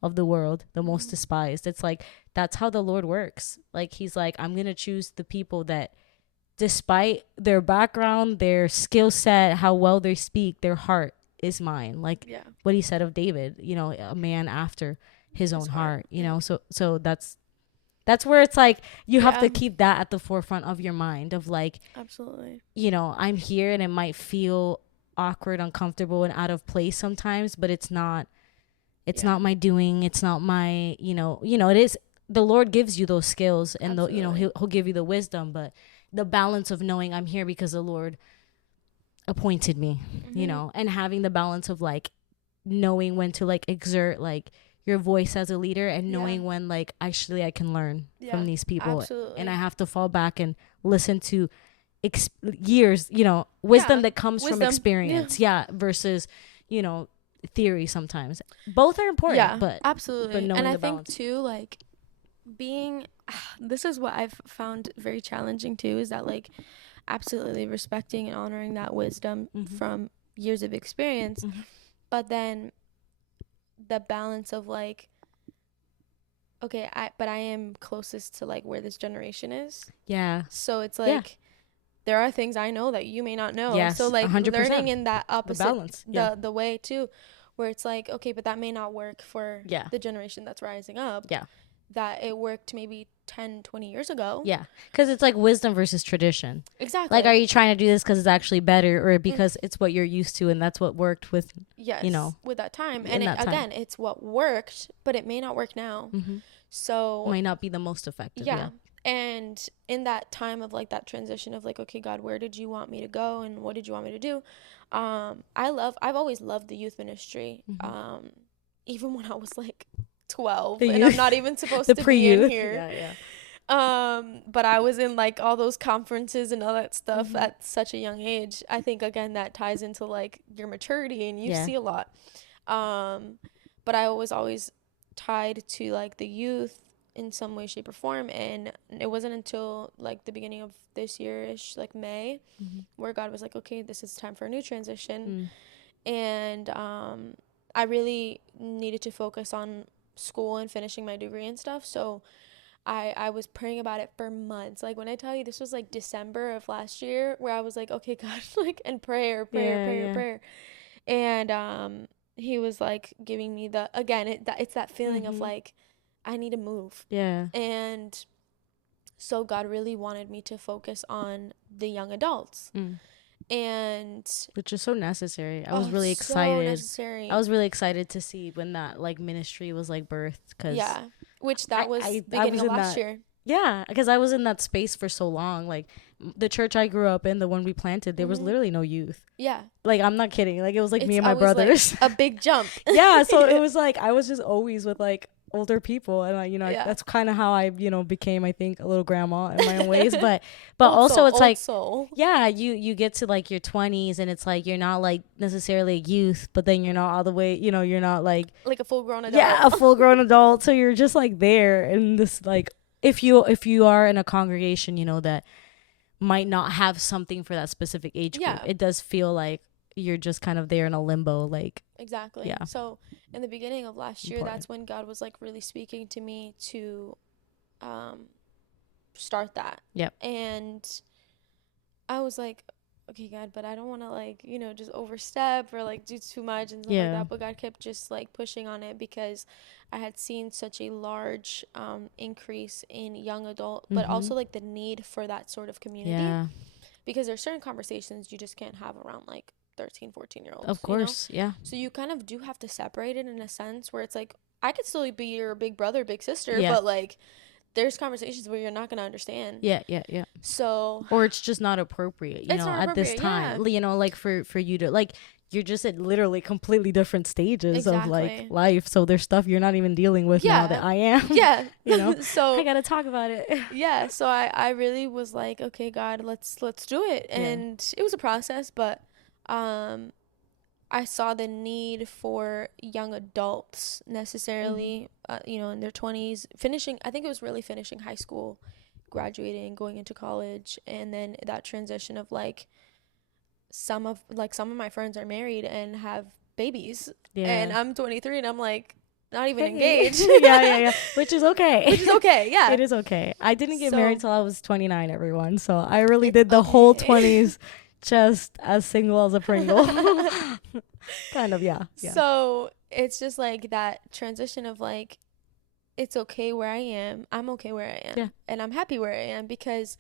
of the world, the most despised. It's like, that's how the Lord works. Like, he's like, I'm going to choose the people that, despite their background, their skill set, how well they speak, their heart is mine. Like what he said of David, a man after his own heart, so that's where it's like, you have to keep that at the forefront of your mind of like, absolutely, I'm here, and it might feel awkward, uncomfortable, and out of place sometimes, but it's not my doing. It's not my, it is, the Lord gives you those skills, and he'll give you the wisdom, but the balance of knowing I'm here because the Lord appointed me, and having the balance of like knowing when to like exert like your voice as a leader, and Yeah. knowing when like actually I can learn Yeah, from these people, absolutely. and I have to fall back and listen to years, wisdom that comes from experience, versus, theory. Sometimes both are important, Yeah, but absolutely. knowing And I the think balance. too, like, being this is what I've found very challenging too, is that like absolutely respecting and honoring that wisdom from years of experience, but then the balance of like, okay, I am closest to like where this generation is. Yeah. So it's like there are things I know that you may not know. Yes, so like 100%. learning in that opposite, the balance. the way too, where it's like, okay, but that may not work for the generation that's rising up. Yeah. That it worked maybe 10, 20 years ago. Yeah. Because it's like wisdom versus tradition. Exactly. Like, are you trying to do this because it's actually better, or because it's what you're used to and that's what worked with, with that time. And again, it's what worked, but it may not work now. So might not be the most effective. Yeah. And in that time of like that transition of like, okay, God, where did you want me to go and what did you want me to do? I've always loved the youth ministry. Even when I was like 12 and I'm not even supposed to be in here. But I was in like all those conferences and all that stuff at such a young age. I think again that ties into like your maturity and you see a lot. But I was always tied to like the youth in some way, shape, or form, and it wasn't until like the beginning of this year-ish, like May, where God was like, okay, this is time for a new transition. And I really needed to focus on school and finishing my degree and stuff. So I was praying about it for months. Like when I tell you, this was like December of last year, where I was like, okay, God, like, and prayer. And he was like giving me it's that feeling of like, I need to move. Yeah. And so God really wanted me to focus on the young adults. And which is so necessary. I was really excited. So necessary. I was really excited to see when that like ministry was like birthed, cuz which that was beginning of last year. Yeah, because I was in that space for so long. Like the church I grew up in, the one we planted, there was literally no youth. Yeah. Like I'm not kidding. Like it was like me and my brothers. Like a big jump. Yeah, so it was like I was just always with like older people, and that's kind of how I became, I think, a little grandma in my own ways, but also it's like you get to like your 20s and it's like you're not like necessarily a youth, but then you're not all the way, you're not like a full grown adult. A full grown adult, so you're just like there in this like if you are in a congregation that might not have something for that specific age group, it does feel like you're just kind of there in a limbo, like exactly. Yeah. So in the beginning of last year, that's when God was like really speaking to me to start that. Yep. And I was like, okay, God, but I don't want to like, just overstep or like do too much and stuff like that. But God kept just like pushing on it because I had seen such a large increase in young adult, but also like the need for that sort of community. Yeah. Because there's certain conversations you just can't have around like 13, 14-year-olds. Of course, yeah. So you kind of do have to separate it in a sense where it's like, I could still be your big brother, big sister, but like there's conversations where you're not going to understand. Yeah. So. Or it's just not appropriate, at this time. Yeah. Like for you to, like, you're just at literally completely different stages of like life. So there's stuff you're not even dealing with now that I am. Yeah. So. I got to talk about it. Yeah. So I really was like, okay, God, let's do it. And it was a process, but I saw the need for young adults necessarily, in their 20s, I think it was really finishing high school, graduating, going into college, and then that transition of like some of my friends are married and have babies, and I'm 23 and I'm like not even engaged. yeah. Which is okay. Yeah. It is okay. I didn't get married till I was 29, everyone. So I really did the whole 20s just as single as a Pringle. Kind of, yeah. So it's just like that transition of like, it's okay where I am. I'm okay where I am. Yeah. And I'm happy where I am because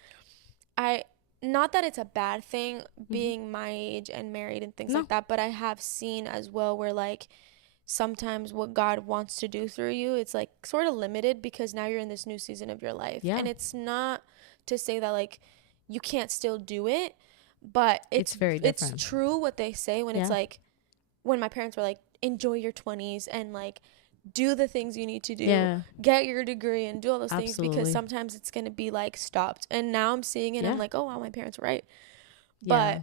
not that it's a bad thing being my age and married and things like that, but I have seen as well where like sometimes what God wants to do through you, it's like sort of limited because now you're in this new season of your life. Yeah. And it's not to say that like you can't still do it, but it's very different. It's true what they say when it's like, when my parents were like, enjoy your 20s and like do the things you need to do, Yeah. get your degree and do all those things, because Absolutely. sometimes it's going to be like stopped. And now I'm seeing it and Yeah. I'm like, oh wow, my parents were right. Yeah. But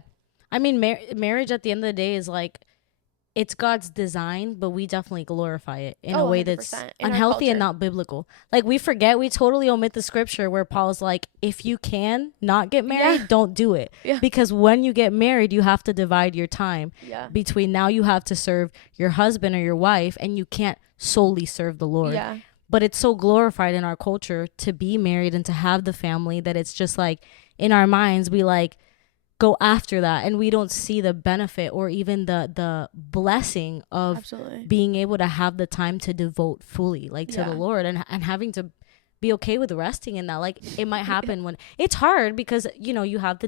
I mean, marriage at the end of the day is like, it's God's design, but we definitely glorify it in a way that's 100% in our unhealthy and culture. not biblical. Like, we totally omit the scripture where Paul's like, if you can not get married, Yeah. don't do it. Yeah. Because when you get married, you have to divide your time Yeah. between, now you have to serve your husband or your wife, and you can't solely serve the Lord. Yeah. But it's so glorified in our culture to be married and to have the family that it's just like, in our minds, we like go after that, and we don't see the benefit or even the blessing of Absolutely. being able to have the time to devote fully like to Yeah. the Lord, and having to be okay with resting in that. Like, it might happen when it's hard, because you have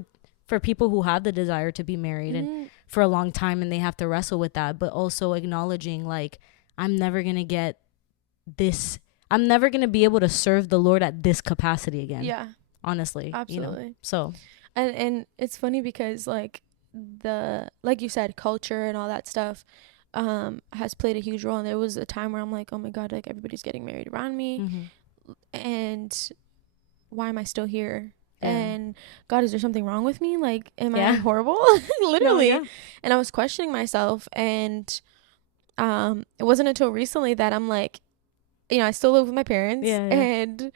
for people who have the desire to be married and for a long time, and they have to wrestle with that, but also acknowledging like, I'm never going to get this, I'm never going to be able to serve the Lord at this capacity again. Yeah. Honestly. Absolutely. So And it's funny because like you said, culture and all that stuff has played a huge role. And there was a time where I'm like, oh my God, like everybody's getting married around me, and why am I still here? Yeah. And God, is there something wrong with me? Like, am I horrible? Literally. No, yeah. And I was questioning myself, and it wasn't until recently that I'm like, I still live with my parents, and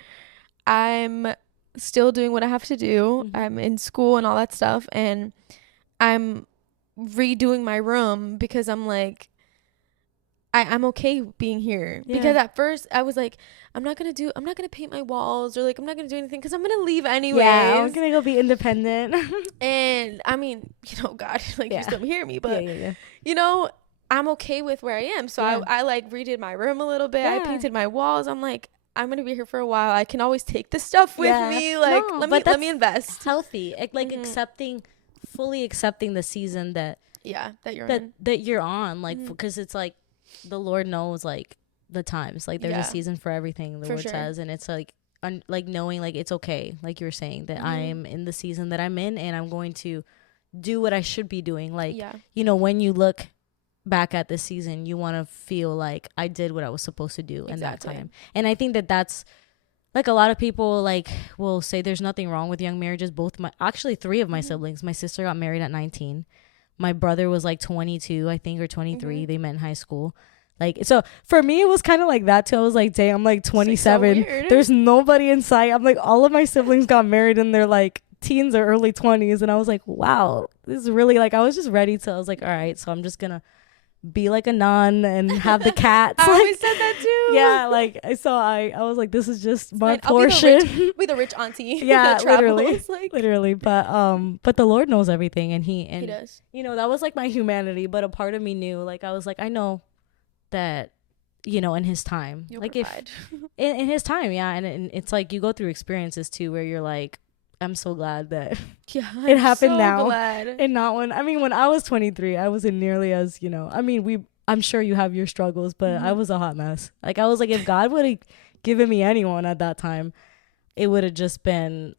I'm still doing what I have to do. I'm in school and all that stuff, and I'm redoing my room because I'm like, I'm okay being here. Because at first I was like, I'm not gonna paint my walls, or like I'm not gonna do anything because I'm gonna leave anyways. Yeah, I'm gonna go be independent. And I mean, God, like you still hear me, but I'm okay with where I am. So I like redid my room a little bit. I painted my walls. I'm like, I'm gonna be here for a while. I can always take this stuff with me. Like, let me invest. Healthy, like fully accepting the season that you're on. Like, because it's like the Lord knows like the times. Like, there's a season for everything. The Lord says, and it's like like knowing like it's okay. Like you were saying, that I'm in the season that I'm in, and I'm going to do what I should be doing. Like, when you look back at this season, you want to feel like I did what I was supposed to do in that time. And I think that that's like, a lot of people like will say there's nothing wrong with young marriages. Actually 3 of my siblings, my sister got married at 19, my brother was like 22 I think, or 23. They met in high school. Like, so for me it was kind of like that too. I was like, dang, I'm like 27, so there's nobody in sight. I'm like, all of my siblings got married in their like teens or early 20s, and I was like, wow, this is really like, I was just ready to, I was like, all right, so I'm just gonna be like a nun and have the cats. I always said that too. Yeah, like, so I was like, this is just my portion. Be the rich auntie. Yeah, literally. But the Lord knows everything, and he does. That was like my humanity, but a part of me knew, like, I was like, I know that, in his time, you'll like provide. If in his time, and it's like you go through experiences too where you're like, I'm so glad that it happened so now. Glad. And not when I was 23, I wasn't nearly as, I'm sure you have your struggles, but I was a hot mess. Like, I was like, if God would have given me anyone at that time, it would have just been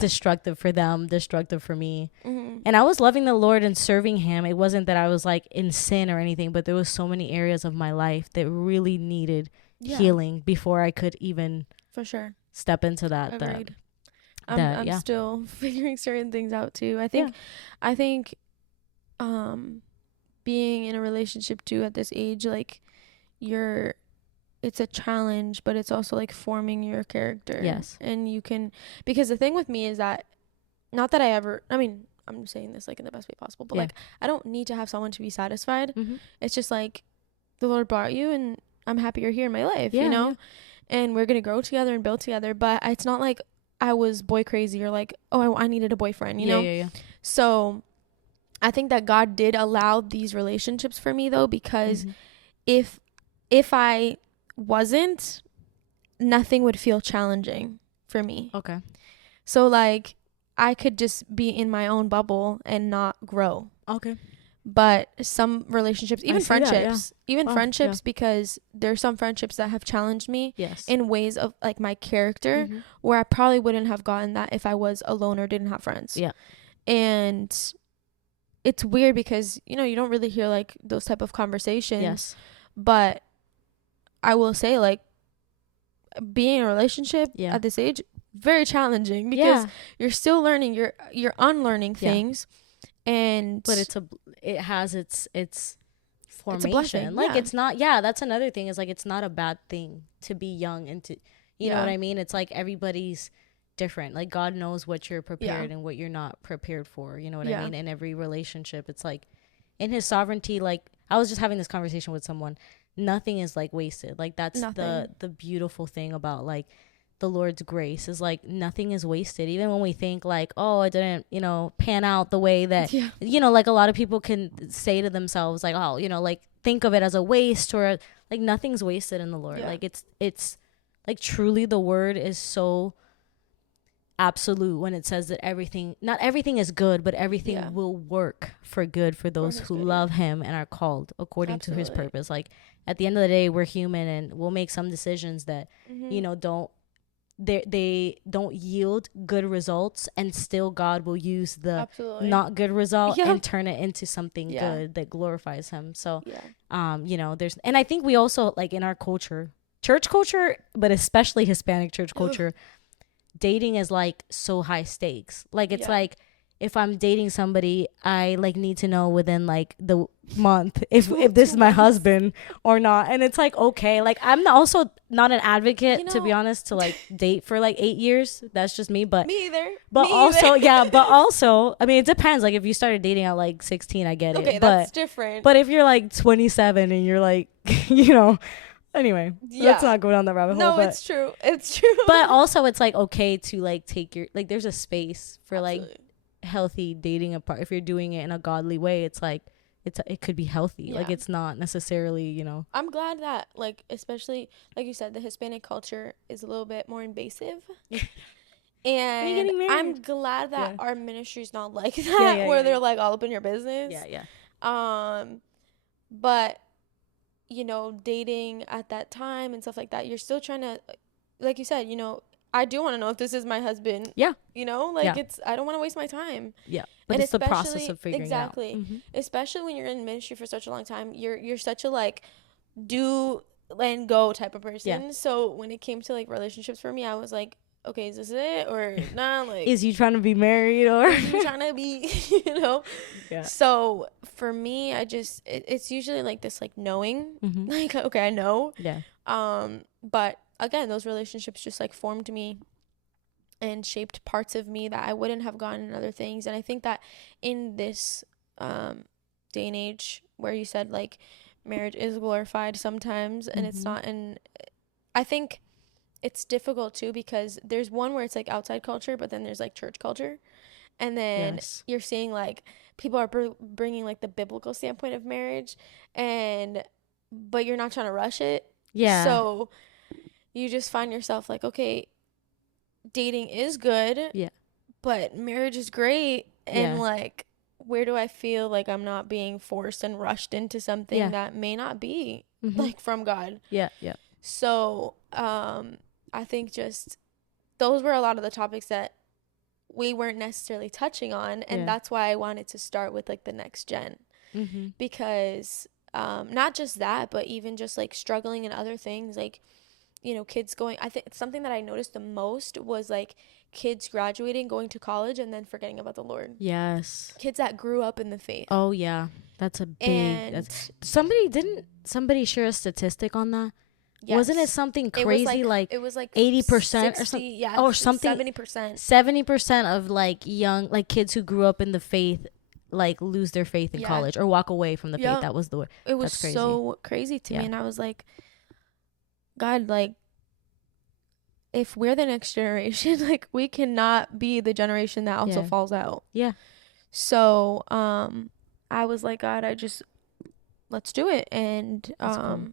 destructive for them, destructive for me. And I was loving the Lord and serving him. It wasn't that I was like in sin or anything, but there was so many areas of my life that really needed healing before I could even for sure step into that. Agreed. I'm still figuring certain things out too. I think being in a relationship too at this age, like, it's a challenge, but it's also like forming your character. Yes. And you can, because the thing with me is that, not that I'm saying this like in the best way possible, but like, I don't need to have someone to be satisfied. It's just like, the Lord brought you, and I'm happy you're here in my life, and we're gonna grow together and build together. But it's not like I was boy crazy, or like, oh, I needed a boyfriend, you know? So I think that God did allow these relationships for me though, because if I wasn't, nothing would feel challenging for me. Okay. So like, I could just be in my own bubble and not grow. Okay. But some relationships, even friendships, because there's some friendships that have challenged me in ways of like my character, where I probably wouldn't have gotten that if I was alone or didn't have friends. Yeah. And it's weird because, you don't really hear like those type of conversations. Yes. But I will say, like, being in a relationship Yeah. at this age, very challenging because Yeah. you're still learning, you're unlearning Yeah. things, and But it has its it's a blessing. formation. Like, Yeah. it's not, yeah, that's another thing, is like, it's not a bad thing to be young and to, you know what Yeah. I mean? It's like everybody's different. Like, God knows what you're Yeah. prepared and what you're not prepared for. You know what I Yeah. mean? In every relationship, it's like, in his sovereignty, like, I was just having this conversation with someone. Nothing is like wasted. Like, that's Nothing. the beautiful thing about, like, the Lord's grace, is like, nothing is wasted. Even when we think like, oh, it didn't, you know, pan out the way that, Yeah. you know, like, a lot of people can say to themselves, like, oh, you know, like, think of it as a waste, or like, nothing's wasted in the Lord. Yeah. Like, it's like, truly, the word is so absolute when it says that everything, not everything is good, but everything Yeah. will work for good for those his who good, love him and are called according to his Absolutely. purpose. Like, at the end of the day, we're human, and we'll make some decisions that, you know, they don't yield good results, and still God will use the Absolutely. not good result Yeah. and turn it into something Yeah. good that glorifies him. So Yeah. you know, and I think we also, like, in our culture, church culture, but especially Hispanic church culture, dating is like so high stakes. Like, it's Yeah. like, if I'm dating somebody, I like need to know within like the month if this is my husband or not. And it's like, okay, like, I'm also not an advocate, You to be know- honest, to like date for like 8 years. That's just me. But Me either. but Me also, either. yeah, but also, I mean, it depends. Like, if you started dating at like 16, I get Okay, it. that's different. But if you're like 27 and you're like, you know, anyway, let's Yeah. not go down that rabbit hole. No, But it's true. It's true. but also, it's like, okay to like take your, like, there's a space for like Absolutely. healthy dating apart. If you're doing it in a godly way, it's like, it could be healthy. Like, Yeah. it's not necessarily, you know. I'm glad that, like, especially like you said, the Hispanic culture is a little bit more invasive. And getting married? I'm glad that Yeah. our ministry's not like that, yeah, where yeah, they're yeah. like all up in your business. Yeah. But you know, dating at that time and stuff like that, you're still trying to, like you said, you know, I do want to know if this is my husband. Yeah. You know, like, Yeah. I don't want to waste my time. Yeah. But And it's the process especially- of figuring exactly. it out. Mm-hmm. Especially when you're in ministry for such a long time, you're such a like do and go type of person. Yeah. So when it came to like relationships for me, I was like, okay, is this it or nah? Like, Is you trying to be married, or is you trying to be, you know? Yeah. So for me, I just it's usually like this, like, knowing, Mm-hmm. like, okay, I know. Yeah. But again, those relationships just like formed me and shaped parts of me that I wouldn't have gotten in other things. And I think that in this day and age where you said like marriage is glorified sometimes and it's Mhm. not, and I think it's difficult too because there's one where it's like outside culture, but then there's like church culture, and then Yes. you're seeing like people are bringing like the biblical standpoint of marriage, and but you're not trying to rush it. Yeah. So you just find yourself like, okay, dating is good. Yeah. But marriage is great. And Yeah. like, where do I feel like I'm not being forced and rushed into something Yeah. that may not be Mhm. like from God? Yeah. Yeah. So, I think just those were a lot of the topics that we weren't necessarily touching on. And Yeah. that's why I wanted to start with like the next gen, Mm-hmm. because not just that, but even just like struggling in other things, like, you know, kids going, I think something that I noticed the most was like kids graduating, going to college, and then forgetting about the Lord. Yes. Kids that grew up in the faith. Oh yeah, that's a big. And Somebody share a statistic on that? Wasn't it something crazy, like it was like 80% or 60, something? yeah, Or something. 70%. 70% of like young, like kids who grew up in the faith, like lose their faith in Yeah. college or walk away from the Yeah. faith. That was the word. It was That's crazy. so crazy to Yeah. me, and I was like, God, like, if we're the next generation, like, we cannot be the generation that also Yeah. falls out. Yeah. So, I was like, God, let's do it. And, That's cool.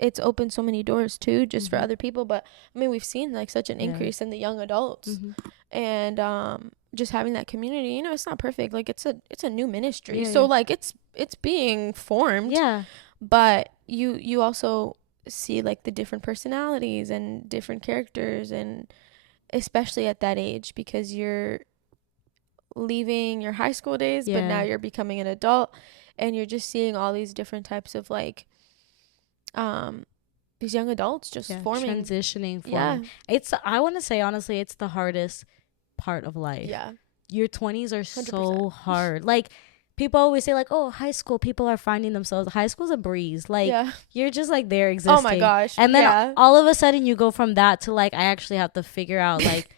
it's opened so many doors too, just for Mhm. other people. But I mean, we've seen like such an Yeah. increase in the young adults, Mhm. and, just having that community, you know, it's not perfect. Like, it's a new ministry. Yeah, So yeah. like it's being formed. Yeah. But you also see like the different personalities and different characters, and especially at that age, because you're leaving your high school days, but now Yeah. you're becoming an adult, and you're just seeing all these different types of like these young adults just forming, transitioning, forming. It's, I want to say honestly, it's the hardest part of life. Your 20s are 100%. So hard. Like, people always say, like, oh, high school, people are finding themselves. High school's a breeze. Like, you're just, like, there existing. Oh, my gosh. And then all of a sudden you go from that to, like, I actually have to figure out, like,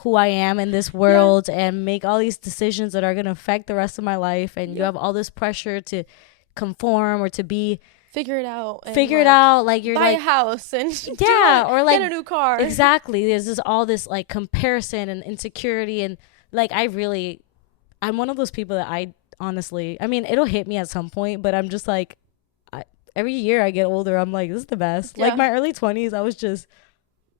who I am in this world and make all these decisions that are going to affect the rest of my life. And you have all this pressure to conform or to be... Figure it out. Like, you're buy like... a house and or, like... get a new car. Exactly. There's just all this, like, comparison and insecurity. And, like, I'm one of those people that I... honestly, I mean, it'll hit me at some point, but I'm just like, every year I get older, I'm like, this is the best. Like, my early 20s, I was just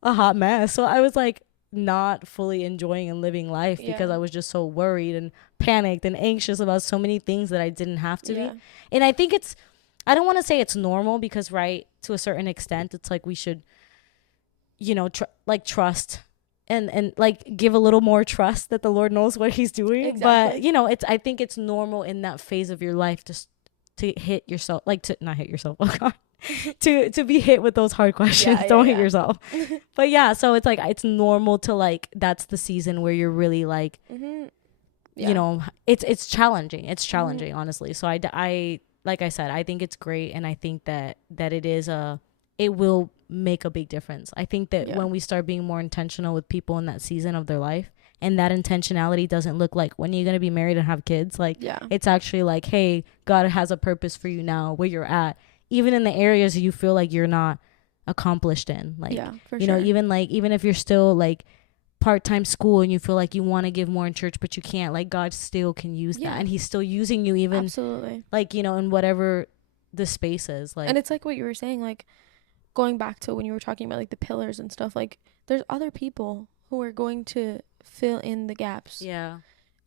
a hot mess. So I was like not fully enjoying and living life because I was just so worried and panicked and anxious about so many things that I didn't have to be. And I think I don't want to say it's normal because, right, to a certain extent, it's like we should, you know, trust and like give a little more trust that the Lord knows what he's doing. Exactly. But, you know, I think it's normal in that phase of your life to hit yourself, like, to not hit yourself. Oh God. to be hit with those hard questions. Don't hit yourself. But so it's like, it's normal to, like, that's the season where you're really like, you know, it's challenging. It's challenging, honestly. So I, like I said, I think it's great. And I think that it is it will make a big difference. I think that when we start being more intentional with people in that season of their life, and that intentionality doesn't look like, when are you going to be married and have kids? Like, it's actually like, hey, God has a purpose for you now where you're at, even in the areas you feel like you're not accomplished in. Like, you know, even if you're still like part-time school and you feel like you want to give more in church, but you can't, like, God still can use that. And he's still using you, even absolutely, like, you know, in whatever the space is. Like, and it's like what you were saying, like, going back to when you were talking about, like, the pillars and stuff, like, there's other people who are going to fill in the gaps.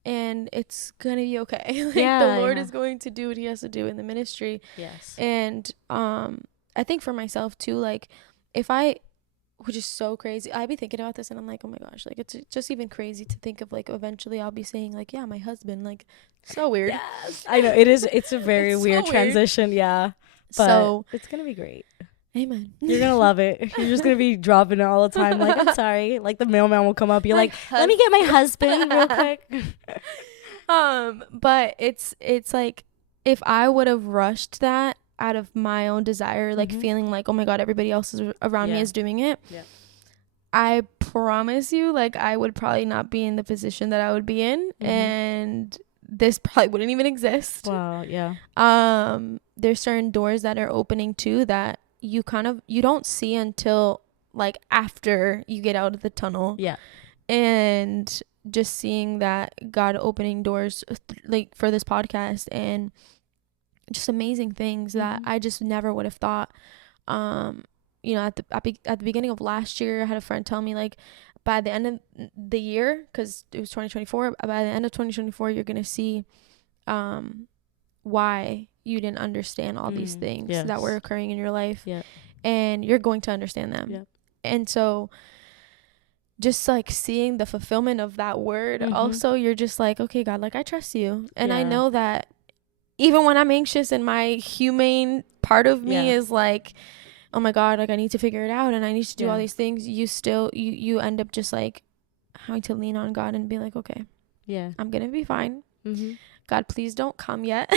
And it's gonna be okay. Like, the Lord is going to do what he has to do in the ministry. And I think for myself too, like, which is so crazy, I'd be thinking about this and I'm like, oh my gosh, like, it's just even crazy to think of, like, eventually I'll be saying, like, yeah, my husband, like, so weird. I know, it's a very weird transition. But so it's gonna be great. Amen. You're gonna love it. You're just gonna be dropping it all the time. Like, I'm sorry. Like, the mailman will come up. You're like, let me get my husband real quick. But it's like, if I would have rushed that out of my own desire, like, feeling like, oh my God, everybody else is around me is doing it. I promise you, like, I would probably not be in the position that I would be in, and this probably wouldn't even exist. Wow. There's certain doors that are opening too that you don't see until, like, after you get out of the tunnel. And just seeing that God opening doors, like, for this podcast, and just amazing things that I just never would have thought. You know, at the beginning of last year, I had a friend tell me, like, by the end of the year, because it was 2024, by the end of 2024, you're gonna see why you didn't understand all these things that were occurring in your life, and you're going to understand them. And so just, like, seeing the fulfillment of that word, also, you're just like, okay, God, like, I trust you. And I know that even when I'm anxious and my humane part of me is like, oh my God, like, I need to figure it out and I need to do all these things, you still, you end up just, like, having to lean on God and be like, okay, I'm gonna be fine. God, please don't come yet.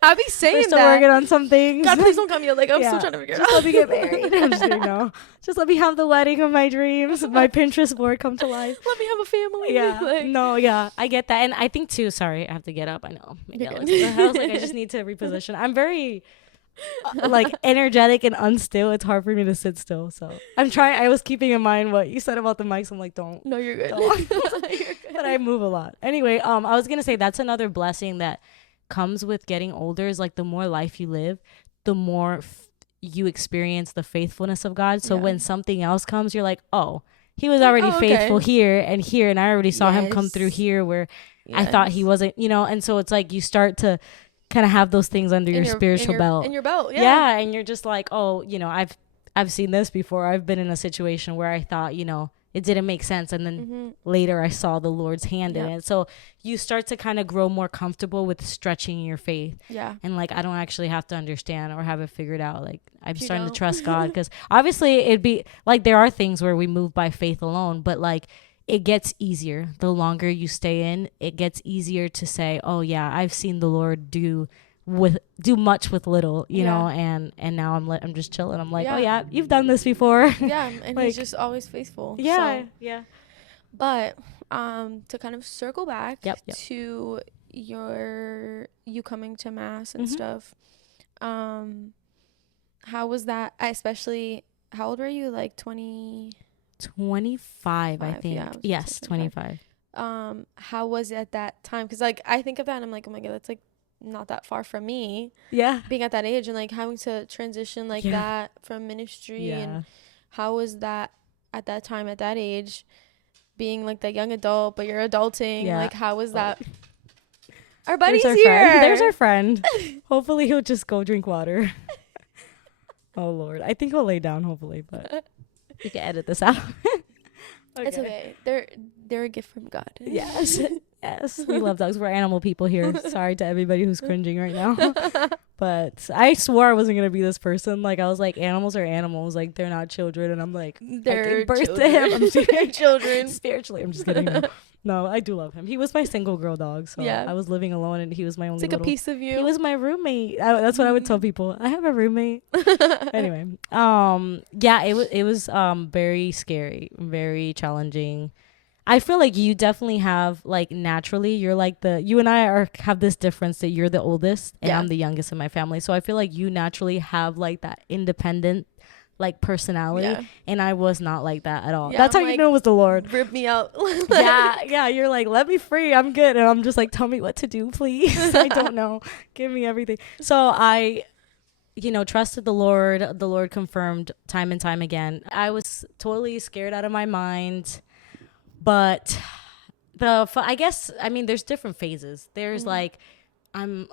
I'll be saying that. We're still working on some things. God, please don't come yet. Like, I'm still trying to figure it out. Just let me get married. I'm just kidding, no. Just let me have the wedding of my dreams. My Pinterest board come to life. Let me have a family. Like, I get that. And I think too, sorry, I have to get up. I know. I was like, I just need to reposition. I'm very like energetic and unstill. It's hard for me to sit still. So I'm trying. I was keeping in mind what you said about the mics. I'm like, don't. No, you're good. Don't. But I move a lot. Anyway, I was gonna say that's another blessing that comes with getting older. Is like the more life you live, the more you experience the faithfulness of God. So when something else comes, you're like, oh, he was already faithful here, and I already saw him come through here where I thought he wasn't, you know. And so it's like you start to kind of have those things under your spiritual belt. In your belt, and you're just like, oh, you know, I've seen this before. I've been in a situation where I thought, you know, it didn't make sense. And then later I saw the Lord's hand in it. So you start to kind of grow more comfortable with stretching your faith. Yeah. And like, I don't actually have to understand or have it figured out. Like, I'm starting to trust God, because obviously it'd be like, there are things where we move by faith alone, but like, it gets easier. The longer you stay in, it gets easier to say, oh yeah, I've seen the Lord do much with little, you know, and now I'm just chilling. I'm like, oh yeah, you've done this before. Yeah, and like, he's just always faithful. Yeah, so. yeah. But to kind of circle back to you coming to mass and stuff, how was that? Especially, how old were you? Like 25, I think. Yeah, yes, 25. How was it at that time? Because like I think of that and I'm like, oh my god, that's like not that far from me. Yeah. Being at that age and like having to transition like that from ministry, and how was that at that time, at that age, being like that young adult, but you're adulting? Like, how was that? Our buddy's here. There's our friend. Hopefully he'll just go drink water. Oh Lord, I think he'll lay down, hopefully, but you can edit this out. Okay. It's okay. They're a gift from God. Yes. Yes. We love dogs. We're animal people here. Sorry to everybody who's cringing right now. But I swore I wasn't going to be this person. Like, I was like, animals are animals. Like, they're not children. And I'm like, they're I gave birth to him. I'm children. Spiritually. I'm just kidding. No, I do love him. He was my single girl dog. So I was living alone and he was my only It's like a piece of you. He was my roommate. That's what I would tell people. I have a roommate. Anyway. Yeah, it was very scary, very challenging. I feel like you definitely have, like, naturally, you're like you and I have this difference that you're the oldest and I'm the youngest in my family. So I feel like you naturally have like that independent, like, personality, and I was not like that at all. That's how you know it was the Lord. Rip me out. Yeah, you're like, let me free, I'm good. And I'm just like, tell me what to do, please. I don't know, give me everything. So I trusted the Lord. The Lord confirmed time and time again. I was totally scared out of my mind, but I guess, I mean, there's different phases. There's like, I'm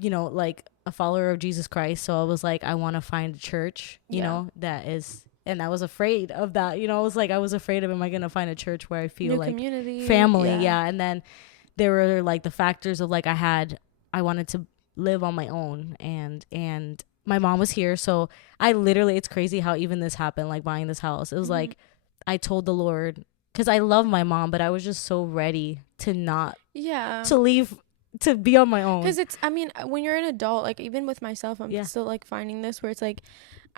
like a follower of Jesus Christ. So I was like, I want to find a church, you know, that is, and I was afraid of that. I was afraid of, am I going to find a church where I feel new like community, family? Yeah. And then there were like the factors of like, I wanted to live on my own, and my mom was here. So I literally, it's crazy how even this happened, like buying this house. It was like, I told the Lord, because I love my mom, but I was just so ready to not, to leave, to be on my own. Because I mean, when you're an adult, like even with myself, I'm still like finding this where it's like,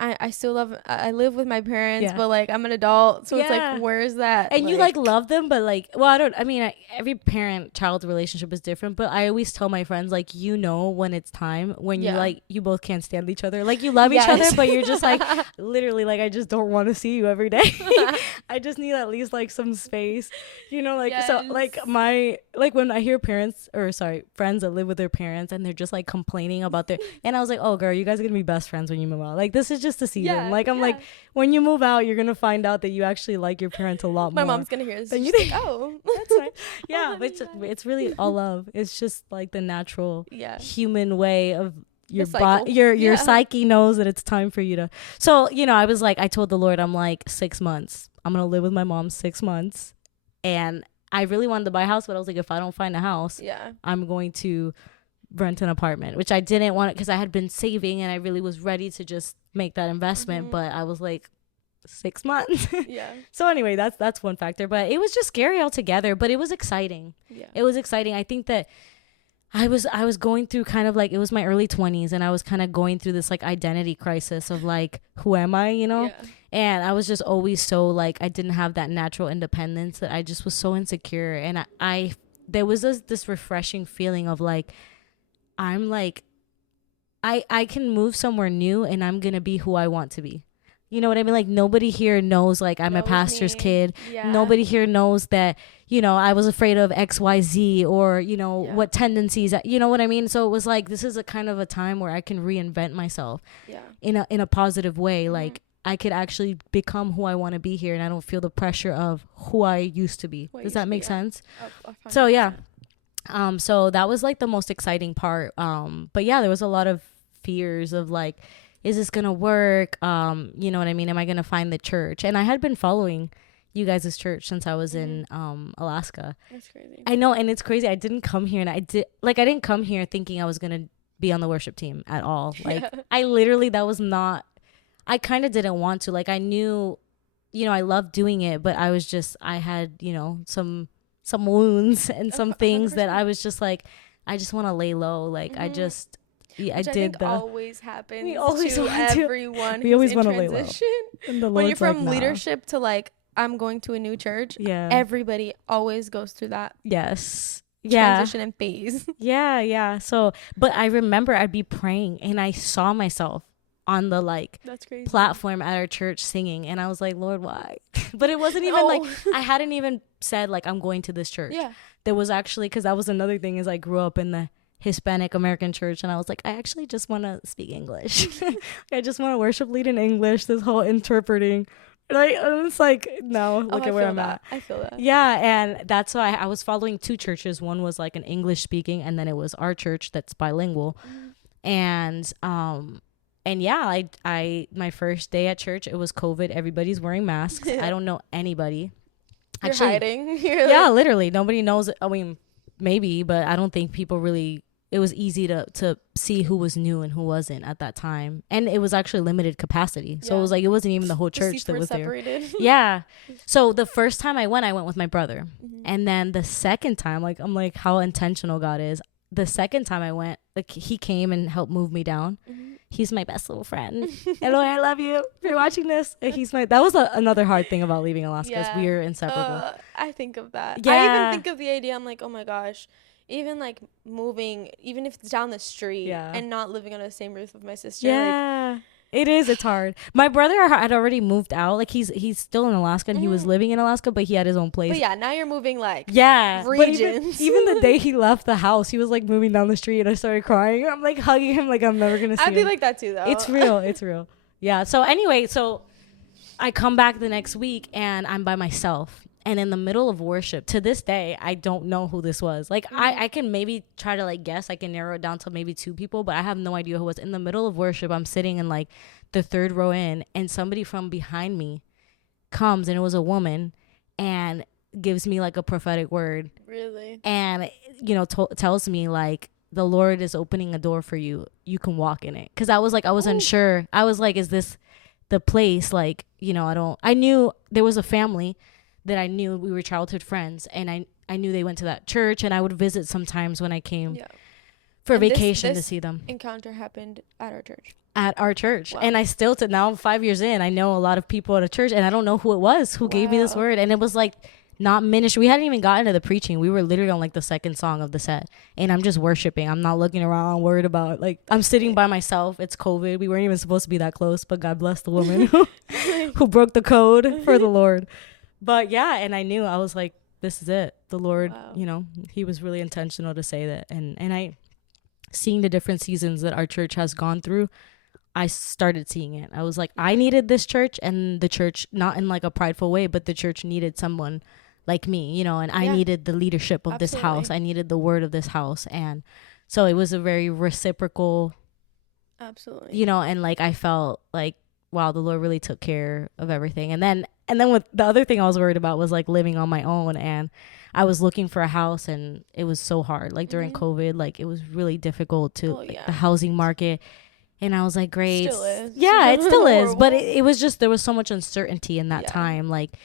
I still I live with my parents, but like I'm an adult. So it's like, where's that? And you like love them, but like, well, every parent-child relationship is different, but I always tell my friends, like, when it's time, when you both can't stand each other. Like, you love each other, but you're just like, literally, like, I just don't want to see you every day. I just need at least like some space, so like when I hear friends that live with their parents and they're just like complaining about and I was like, oh girl, you guys are gonna be best friends when you move out. Like, this is just a season. Like, I'm like, when you move out, you're gonna find out that you actually like your parents a lot more. My mom's gonna hear this. And you think, oh, that's right. Yeah, but it's really all love. It's just like the natural human way of your body. Your psyche knows that it's time for you to. So I was like, I told the Lord, I'm like, 6 months. I'm gonna live with my mom 6 months, and I really wanted to buy a house, but I was like, if I don't find a house, I'm going to rent an apartment, which I didn't want it because I had been saving and I really was ready to just make that investment, but I was like, 6 months. So anyway, that's one factor, but it was just scary altogether, but it was exciting. It was exciting. I think that I was going through kind of like, it was my early 20s and I was kind of going through this like identity crisis of like, who am I, and I was just always so like, I didn't have that natural independence, that I just was so insecure. And I there was this refreshing feeling of like, I'm like, I can move somewhere new and I'm going to be who I want to be. You know what I mean? Like, nobody here knows, like, I'm a pastor's kid. Nobody here knows that, I was afraid of XYZ or, what tendencies, you know what I mean? So it was like, this is a kind of a time where I can reinvent myself in a positive way. Like, I could actually become who I want to be here, and I don't feel the pressure of who I used to be. Does that make sense? So, yeah. So that was like the most exciting part. But yeah, there was a lot of fears of like, is this gonna work? You know what I mean? Am I gonna find the church? And I had been following, you guys' church since I was in Alaska. That's crazy. I know, and it's crazy. I didn't come here, and I didn't come here thinking I was gonna be on the worship team at all. Like, I literally, that was not. I kind of didn't want to. Like, I knew, I loved doing it, but I had, some wounds and some things 100%. that I was just like, I just want to lay low. Like, I just. Yeah, Which I think always happens we always to everyone who's always in want to lay low. transition. And the When you're Lord's like, from nah. leadership to like, I'm going to a new church, everybody always goes through that transition and phase. Yeah. So, but I remember I'd be praying and I saw myself on the That's crazy. platform at our church singing, and I was like, Lord, why? But it wasn't even like, I hadn't even said like I'm going to this church. Yeah. There was actually, because that was another thing, is I grew up in the Hispanic American church, and I was like, I actually just want to speak English. I just want to worship lead in English. This whole interpreting, right? And it's like, no, look at where I'm at. I feel that. Yeah, and that's why I was following two churches. One was like an English speaking, and then it was our church that's bilingual. And yeah, I my first day at church, it was COVID. Everybody's wearing masks. I don't know anybody. You're hiding. Yeah, literally, nobody knows. I mean, maybe, but I don't think people really. It was easy to see who was new and who wasn't at that time. And it was actually limited capacity. So it was like, it wasn't even the whole church that was separated. There. Yeah. So the first time I went with my brother. And then the second time, like, I'm like, how intentional God is. The second time I went, like, he came and helped move me down. He's my best little friend. Hello, I love you. If you're watching this, that was another hard thing about leaving Alaska. Is we are inseparable. I think of that. Yeah. I even think of the idea. I'm like, oh my gosh. Even like moving, even if it's down the street and not living under the same roof with my sister. Yeah, it's hard. My brother had already moved out. Like, he's still in Alaska, and he was living in Alaska, but he had his own place. But yeah, now you're moving regions. But even the day he left the house, he was like moving down the street, and I started crying. I'm like hugging him, like I'm never gonna see him. I'd be like that too, though. It's real. Yeah. So anyway, I come back the next week, and I'm by myself. And in the middle of worship, to this day, I don't know who this was. Like, I can maybe try to like guess. I can narrow it down to maybe two people, but I have no idea who it was. In the middle of worship, I'm sitting in like the third row in, and somebody from behind me comes, and it was a woman, and gives me like a prophetic word. Really? And, tells me like, the Lord is opening a door for you. You can walk in it. Cause I was unsure. I was like, is this the place? Like, I knew there was a family that I knew, we were childhood friends, and I knew they went to that church, and I would visit sometimes when I came for vacation to see them. Encounter happened at our church. At our church. Wow. And I still, now 5 years in, I know a lot of people at a church, and I don't know who it was who gave me this word. And it was like not ministry. We hadn't even gotten to the preaching. We were literally on like the second song of the set, and I'm just worshiping. I'm not looking around worried about, like, I'm sitting by myself. It's COVID. We weren't even supposed to be that close, but God bless the woman who broke the code for the Lord. But yeah, and I knew, I was like, this is it. The Lord, he was really intentional to say that. And I, seeing the different seasons that our church has gone through, I started seeing it. I was like, I needed this church, and the church, not in like a prideful way, but the church needed someone like me, and I needed the leadership of this house. I needed the word of this house. And so it was a very reciprocal, and like, I felt like, wow, the Lord really took care of everything. And then with the other thing I was worried about was like living on my own, and I was looking for a house, and it was so hard. Like during COVID, like it was really difficult to the housing market. And I was like, great. Still is. Yeah, it still is. But it was just, there was so much uncertainty in that time, like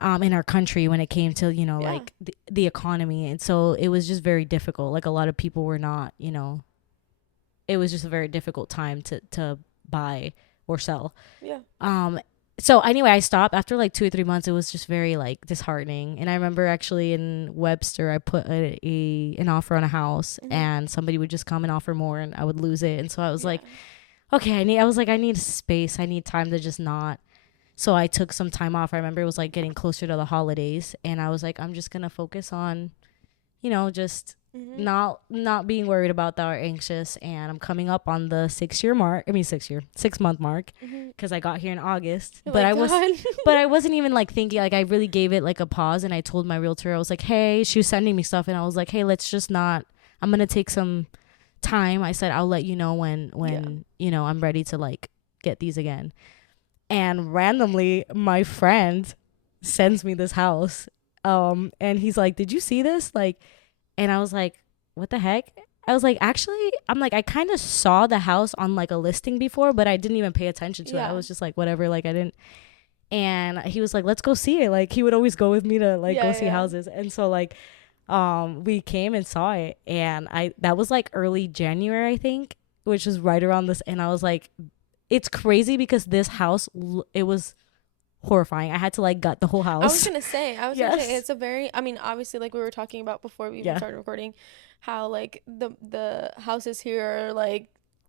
in our country when it came to, like the economy. And so it was just very difficult. Like a lot of people were not, it was just a very difficult time to buy or sell. So anyway, I stopped after like 2 or 3 months. It was just very like disheartening. And I remember actually in Webster, I put an offer on a house, and somebody would just come and offer more, and I would lose it. And so I was like, okay, I need space. I need time to just not. So I took some time off. I remember it was like getting closer to the holidays, and I was like, I'm just going to focus on, just not being worried about that or anxious. And I'm coming up on the 6-month mark, because I got here in August. But I wasn't even like thinking, like I really gave it like a pause, and I told my realtor, I was like, hey, she was sending me stuff, and I was like, hey, let's just not, I'm gonna take some time. I said, I'll let you know when I'm ready to like get these again. And randomly, my friend sends me this house. And he's like, did you see this? Like, and I was like, what the heck? I was like, actually, I'm like, I kind of saw the house on like a listing before, but I didn't even pay attention to it. I was just like, whatever, like I didn't. And he was like, let's go see it. Like he would always go with me to like go see houses. And so like we came and saw it, and that was like early January, I think, which is right around this. And I was like, it's crazy because this house, it was horrifying. I had to like gut the whole house. I was gonna say it's a very, I mean, obviously, like we were talking about before we even started recording, how like the houses here are like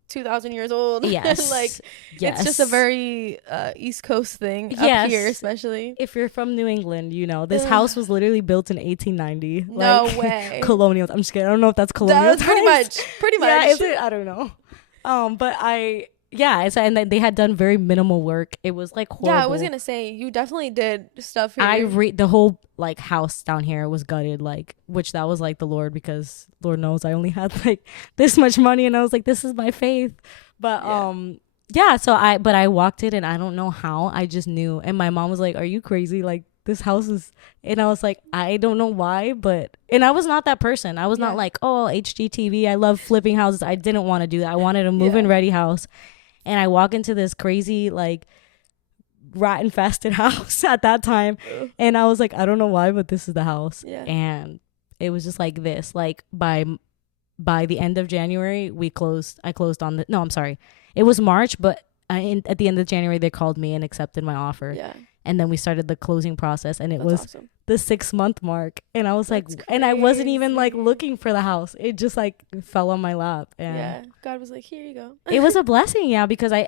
2,000 years old. Yes. Like it's just a very East Coast thing up here, especially if you're from New England. You know, this house was literally built in 1890. No like, way. Colonial. I'm just kidding. I don't know if that's colonial. That's pretty much yeah, is it? I don't know. But and they had done very minimal work. It was like horrible. Yeah, I was gonna say you definitely did stuff here. The whole like house down here was gutted, like, which that was like the Lord, because Lord knows I only had like this much money, and I was like, this is my faith. But so I walked in, and I don't know how, I just knew. And my mom was like, are you crazy? Like this house is, and I was like, I don't know why, and I was not that person. I was not like, oh, HGTV, I love flipping houses. I didn't want to do that. I wanted a move-in ready house. And I walk into this crazy, like, rat infested house at that time. And I was like, I don't know why, but this is the house. Yeah. And it was just like this. Like, by the end of January, I closed on the, no, I'm sorry. It was March, but at the end of January, they called me and accepted my offer. Yeah. And then we started the closing process, and That's was awesome. the 6-month mark. And I was like, and I wasn't even like looking for the house. It just like fell on my lap. And God was like, here you go. It was a blessing. Yeah. Because I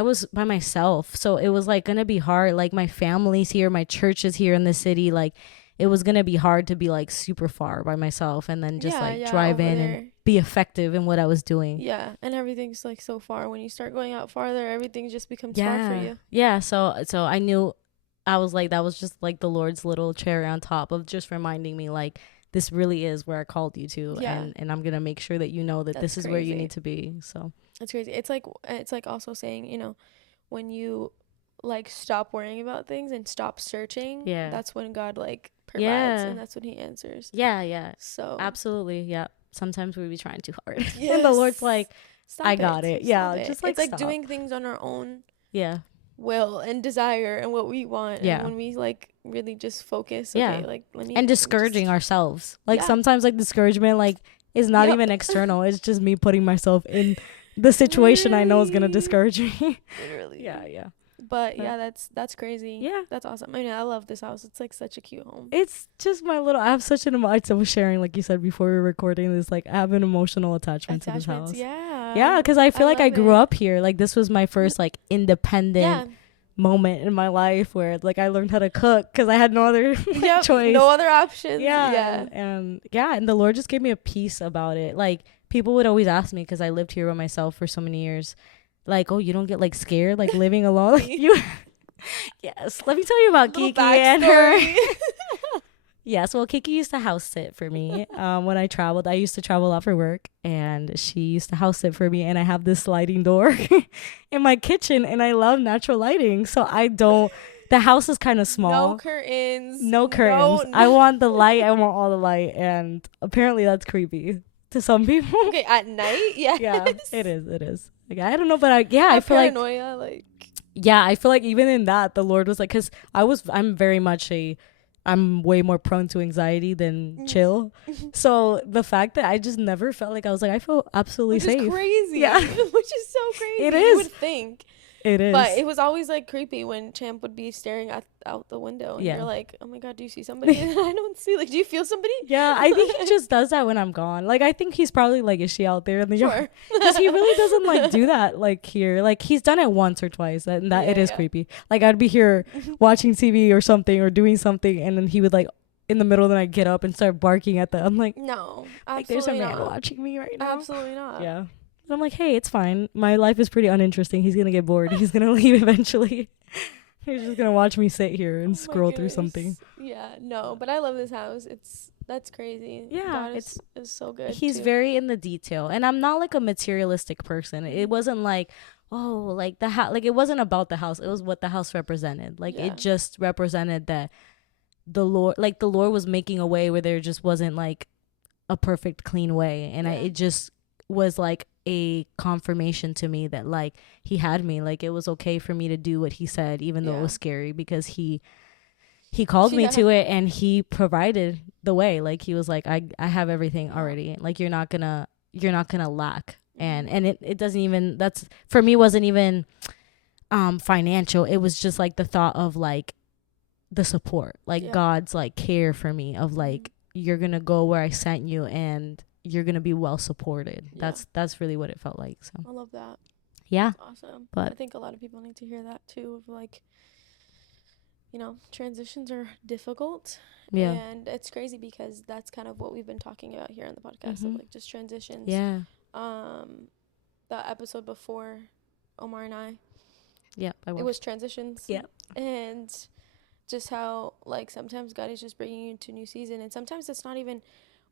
was by myself. So it was like going to be hard. Like my family's here, my church is here in the city. Like it was going to be hard to be like super far by myself and then just drive in and be effective in what I was doing. Yeah. And everything's like so far. When you start going out farther, everything just becomes far for you. Yeah. So I knew, I was like, that was just like the Lord's little cherry on top of just reminding me like, this really is where I called you to. Yeah. And I'm going to make sure that you know that this is where you need to be. So that's crazy. It's like also saying, you know, when you like stop worrying about things and stop searching, that's when God like provides and that's when he answers. Yeah. So absolutely. Yeah. Sometimes we be trying too hard. And the Lord's like, I got it. Yeah. Just like, it's like doing things on our own. Yeah. Will and desire and what we want. And when we like really just focus. Okay, like let me. And discouraging ourselves. Like sometimes like discouragement like is not even external. It's just me putting myself in the situation I know is gonna discourage me. Literally. Yeah. But yeah, that's crazy. Yeah. That's awesome. I mean, I love this house. It's like such a cute home. It's just I have such an I was sharing, like you said before we were recording this, like I have an emotional attachment to this house. Yeah, because I feel like I grew up here. Like this was my first like independent moment in my life where like I learned how to cook because I had no other choice. No other options. And the Lord just gave me a peace about it. Like people would always ask me, because I lived here by myself for so many years, like, oh, you don't get like scared like living alone? Like, you yes, let me tell you about Kiki and her. Yes, well, Kiki used to house sit for me when I traveled. I used to travel a lot for work, and she used to house sit for me. And I have this sliding door in my kitchen, and I love natural lighting. So the house is kind of small. No curtains. I want the light. I want all the light. And apparently that's creepy to some people. Okay, at night? Yes. Yeah, it is. Like, I don't know, but I feel paranoia, like. Yeah, I feel like even in that, the Lord was like, because I'm way more prone to anxiety than chill. So the fact that I just never felt like, I was like, I feel absolutely safe. Which is crazy. Yeah. Which is so crazy. It is. You would think. It is. But it was always like creepy when Champ would be staring out the window. And you're like, oh my God, do you see somebody? And I don't see. Like, do you feel somebody? Yeah, I think he just does that when I'm gone. Like, I think he's probably like, is she out there in the yard? Because he really doesn't like do that like here. Like, he's done it once or twice. And it is creepy. Like, I'd be here watching TV or something or doing something. And then he would like, in the middle of the night, get up and start barking at I'm like, no, absolutely like, there's a man watching me right now. Absolutely not. Yeah. And I'm like, hey, it's fine. My life is pretty uninteresting. He's going to get bored. He's going to leave eventually. He's just going to watch me sit here and scroll through something. Yeah, no, but I love this house. That's crazy. Yeah. God is so good. He's very in the detail. And I'm not like a materialistic person. It wasn't like, oh, like the house, like it wasn't about the house. It was what the house represented. Like Yeah. it just represented that the Lord was making a way where there just wasn't like a perfect clean way. And Yeah. it just was like a confirmation to me that like he had me, like it was okay for me to do what he said, even though it Yeah. was scary, because he called me Yeah. to it, and he provided the way. Like he was like, I have everything already. Like you're not gonna lack. And it doesn't even, that's for me, wasn't even financial. It was just like the thought of like the support, like Yeah. God's like care for me, of like you're gonna go where I sent you, and you're gonna be well supported. Yeah. That's really what it felt like. So I love that. yeah. That's awesome. But I think a lot of people need to hear that too, of like, you know, transitions are difficult. Yeah. And it's crazy because that's kind of what we've been talking about here on the podcast, of like just transitions. Yeah. The episode before Omar and I, Yeah. it was transitions. Yeah. And just how like sometimes God is just bringing you into a new season, and sometimes it's not even,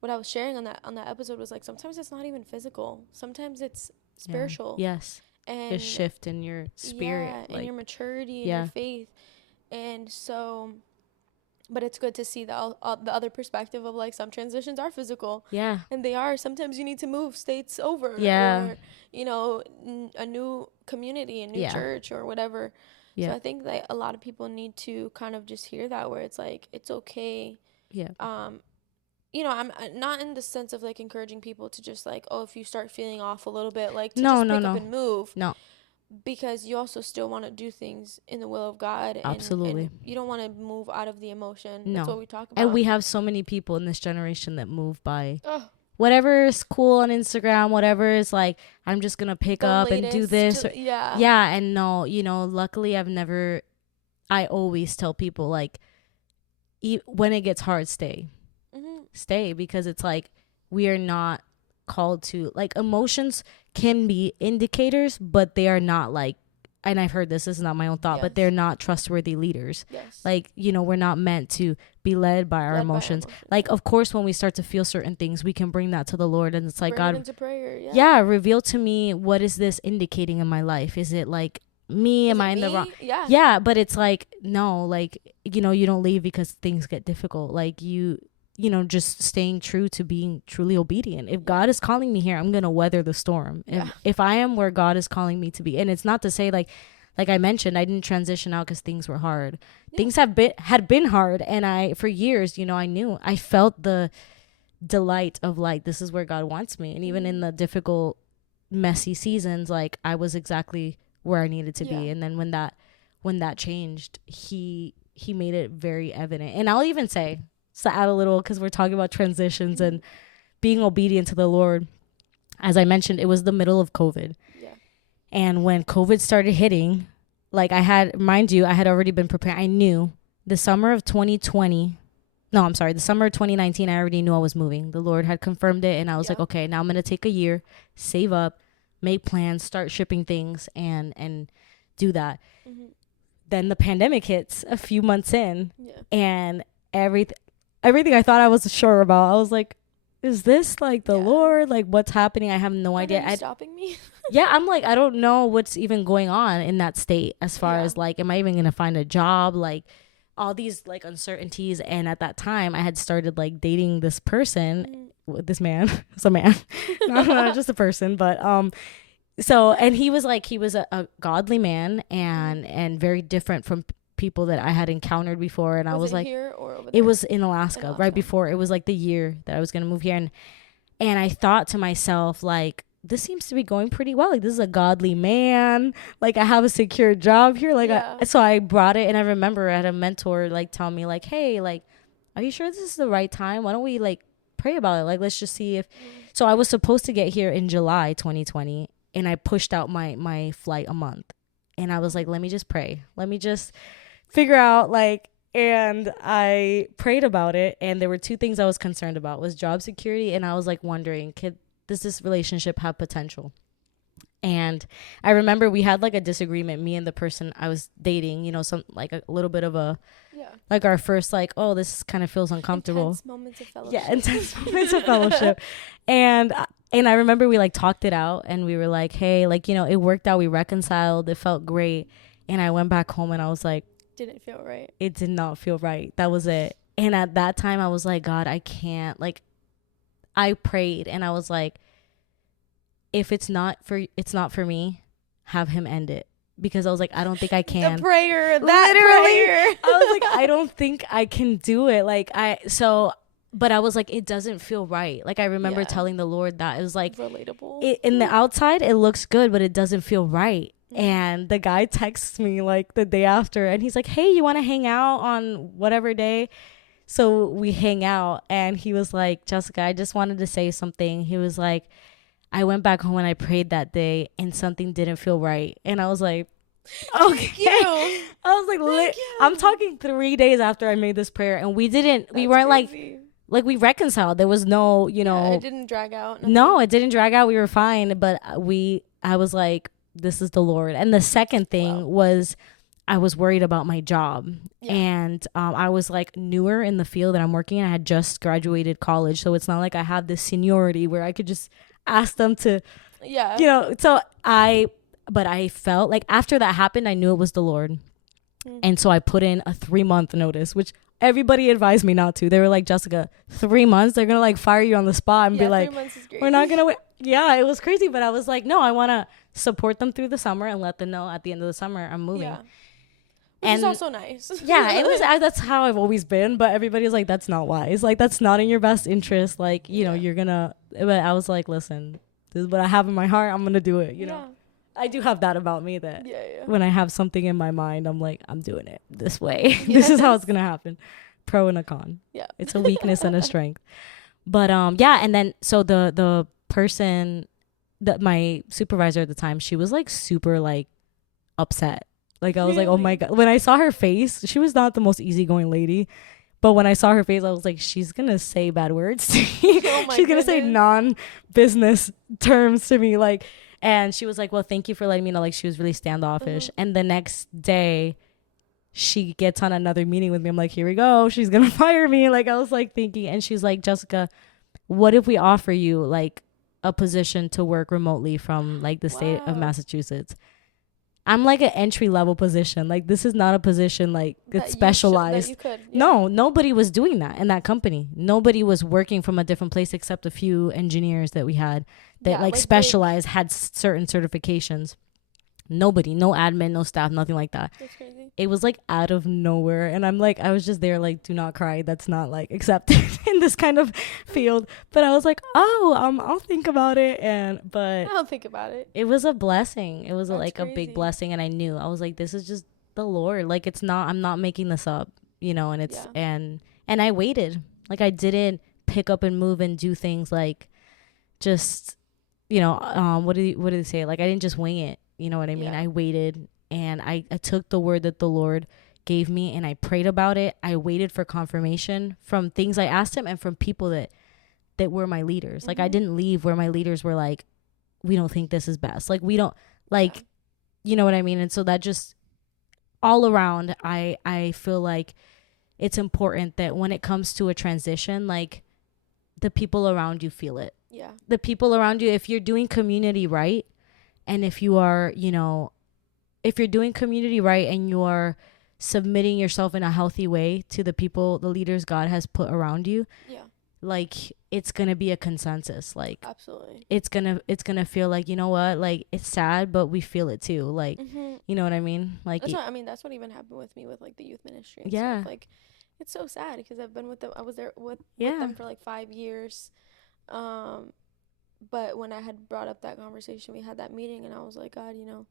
what I was sharing on that episode was like, sometimes it's not even physical, sometimes it's spiritual. Yeah. Yes. And A shift in your spirit, yeah, like, and your maturity and your faith. And so, but it's good to see the other perspective of like some transitions are physical. Yeah. And they are, sometimes you need to move states over. Yeah. Or, you know, a new community, a new church or whatever. Yeah. So I think that a lot of people need to kind of just hear that, where it's like, it's okay. Yeah. You know, I'm not in the sense of like encouraging people to just like, oh, if you start feeling off a little bit, like to just pick up and move. No. Because you also still want to do things in the will of God. Absolutely. And you don't want to move out of the emotion. No. That's what we talk about. And we have so many people in this generation that move by whatever is cool on Instagram, whatever is like, I'm just going to pick up and do this. Yeah. And no, you know, luckily I always tell people like, when it gets hard, stay. Stay, because it's like, we are not called to, like, emotions can be indicators, but they are not like, and I've heard this is not my own thought, but they're not trustworthy leaders. Like, you know, we're not meant to be led by our emotions. Like, of course, when we start to feel certain things, we can bring that to the Lord, and it's like, God, into prayer, reveal to me, what is this indicating in my life? Is it like me? Am I in the wrong? Yeah, but it's like, no, like, you know, you don't leave because things get difficult. Like you know, just staying true to being truly obedient. If God is calling me here, I'm going to weather the storm. If I am where God is calling me to be. And it's not to say like I mentioned, I didn't transition out because things were hard. Things had been hard. And for years, you know, I felt the delight of like, this is where God wants me. And even in the difficult, messy seasons, like I was exactly where I needed to be. And then when that changed, he made it very evident. And I'll even say, to add a little, because we're talking about transitions and being obedient to the Lord. As I mentioned, it was the middle of COVID. And when COVID started hitting, like I had already been prepared. I knew the summer of 2019, I already knew I was moving. The Lord had confirmed it. And I was like, okay, now I'm going to take a year, save up, make plans, start shipping things, and do that. Then the pandemic hits a few months in, and everything I thought I was sure about, I was like, is this like the Lord? Like, what's happening? I have no idea. Are you stopping me? I'm like, I don't know what's even going on in that state, as far as like, am I even going to find a job? Like all these like uncertainties. And at that time I had started like dating this person, this man, it's a man, not just a person, but, so, and he was a godly man and very different from people that I had encountered before. And I was like, here or over there? It was in Alaska, right before. It was like the year that I was going to move here. And I thought to myself, like, this seems to be going pretty well. Like, this is a godly man. Like, I have a secure job here. Like, so I brought it. And I remember I had a mentor like tell me like, hey, like, are you sure this is the right time? Why don't we like pray about it? Like, let's just see if. So I was supposed to get here in July 2020, and I pushed out my flight a month. And I was like, let me just pray. Let me just figure out like, and I prayed about it. And there were two things I was concerned about, was job security. And I was like wondering, does this relationship have potential? And I remember we had like a disagreement, me and the person I was dating, you know, some like a little bit of a, like our first like, oh, this kind of feels uncomfortable. Intense moments of fellowship. Yeah, intense moments of fellowship. And And I remember we like talked it out and we were like, hey, like, you know, it worked out. We reconciled. It felt great. And I went back home and I was like, Didn't feel right. it did not feel right. That was it. And at that time I was like, God, I can't. Like, I prayed and I was like, if it's not for me, have him end it. Because I was like, I don't think I can. The prayer, that Literally, prayer. I was like, I don't think I can do it. But I was like, it doesn't feel right. Like, I remember telling the Lord that. It was like, relatable. in the outside, it looks good, but it doesn't feel right. And the guy texts me like the day after and he's like, hey, you want to hang out on whatever day? So we hang out and he was like, Jessica, I just wanted to say something. He was like, I went back home and I prayed that day and something didn't feel right. And I was like, okay. I was like, I'm talking 3 days after I made this prayer and we weren't crazy. like we reconciled. There was no, you know. It didn't drag out. Nothing. No, it didn't drag out. We were fine. But I was like, this is the Lord. And the second thing was I was worried about my job. And I was like newer in the field that I'm working in. I had just graduated college. So it's not like I have this seniority where I could just ask them to, you know. But I felt like after that happened, I knew it was the Lord. And so I put in a 3-month notice, which everybody advised me not to. They were like, Jessica, 3 months, they're going to like fire you on the spot and be like, we're not going to wait. Yeah, it was crazy. But I was like, no, I want to support them through the summer and let them know at the end of the summer I'm moving. Yeah. Which is also nice. Yeah, it was. That's how I've always been. But everybody's like, that's not wise. Like, that's not in your best interest. Like, you know, you're going to. But I was like, listen, this is what I have in my heart. I'm going to do it, you know. I do have that about me that when I have something in my mind, I'm like, I'm doing it this way. This is how it's going to happen. Pro and a con. Yeah. It's a weakness and a strength. But and then so the person that my supervisor at the time, she was like super like upset. Like I was like, oh my God. When I saw her face, she was not the most easygoing lady. But when I saw her face, I was like, she's going to say bad words to me. She's going to say non-business terms to me. Like, and she was like, well, thank you for letting me know. Like, she was really standoffish. And the next day, she gets on another meeting with me. I'm like, here we go. She's going to fire me. Like, I was like thinking. And she's like, Jessica, what if we offer you like a position to work remotely from like the state of Massachusetts? I'm like an entry level position. Like, this is not a position like it's specialized. You could, No, nobody was doing that in that company. Nobody was working from a different place except a few engineers that we had that like specialized, had certain certifications. Nobody, no admin, no staff, nothing like that. That's crazy. It was like out of nowhere. And I'm like, I was just there like, do not cry. That's not like accepted in this kind of field. But I was like, I'll think about it. But I'll think about it. It was a blessing. It was like a big blessing. And I knew, I was like, this is just the Lord. Like, it's not, I'm not making this up, you know, and it's, and I waited. Like, I didn't pick up and move and do things like just, you know, what did they say? Like, I didn't just wing it. You know what I mean? I waited and I took the word that the Lord gave me and I prayed about it. I waited for confirmation from things I asked him and from people that were my leaders. Like, I didn't leave where my leaders were like, we don't think this is best. Like, we don't like, you know what I mean? And so that just all around, I feel like it's important that when it comes to a transition, like the people around you feel it. Yeah. The people around you, if you're doing community right, and if you are, you know, if you're doing community right and you are submitting yourself in a healthy way to the people, the leaders God has put around you, like it's going to be a consensus. Like, absolutely. It's going to feel like, you know what, like it's sad, but we feel it too. Like, you know what I mean? Like, that's what even happened with me with like the youth ministry. And stuff. Like, it's so sad because I've been with them. I was there with them for like 5 years. But when I had brought up that conversation, we had that meeting, and I was like, God, you know,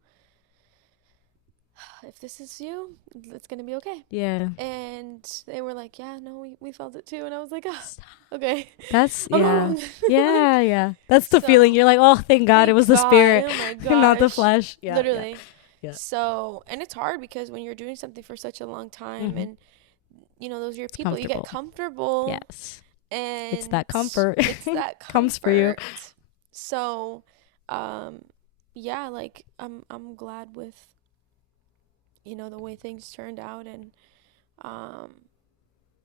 if this is you, it's going to be okay. Yeah. And they were like, yeah, no, we felt it too. And I was like, okay. That's, yeah. That's the feeling. You're like, oh, thank God it was the spirit, not the flesh. Yeah. Literally. Yeah. So, and it's hard because when you're doing something for such a long time and, you know, those are your people, you get comfortable. Yes. And it's that comfort. It's that comfort. Comes for you. So, like I'm glad with, you know, the way things turned out, and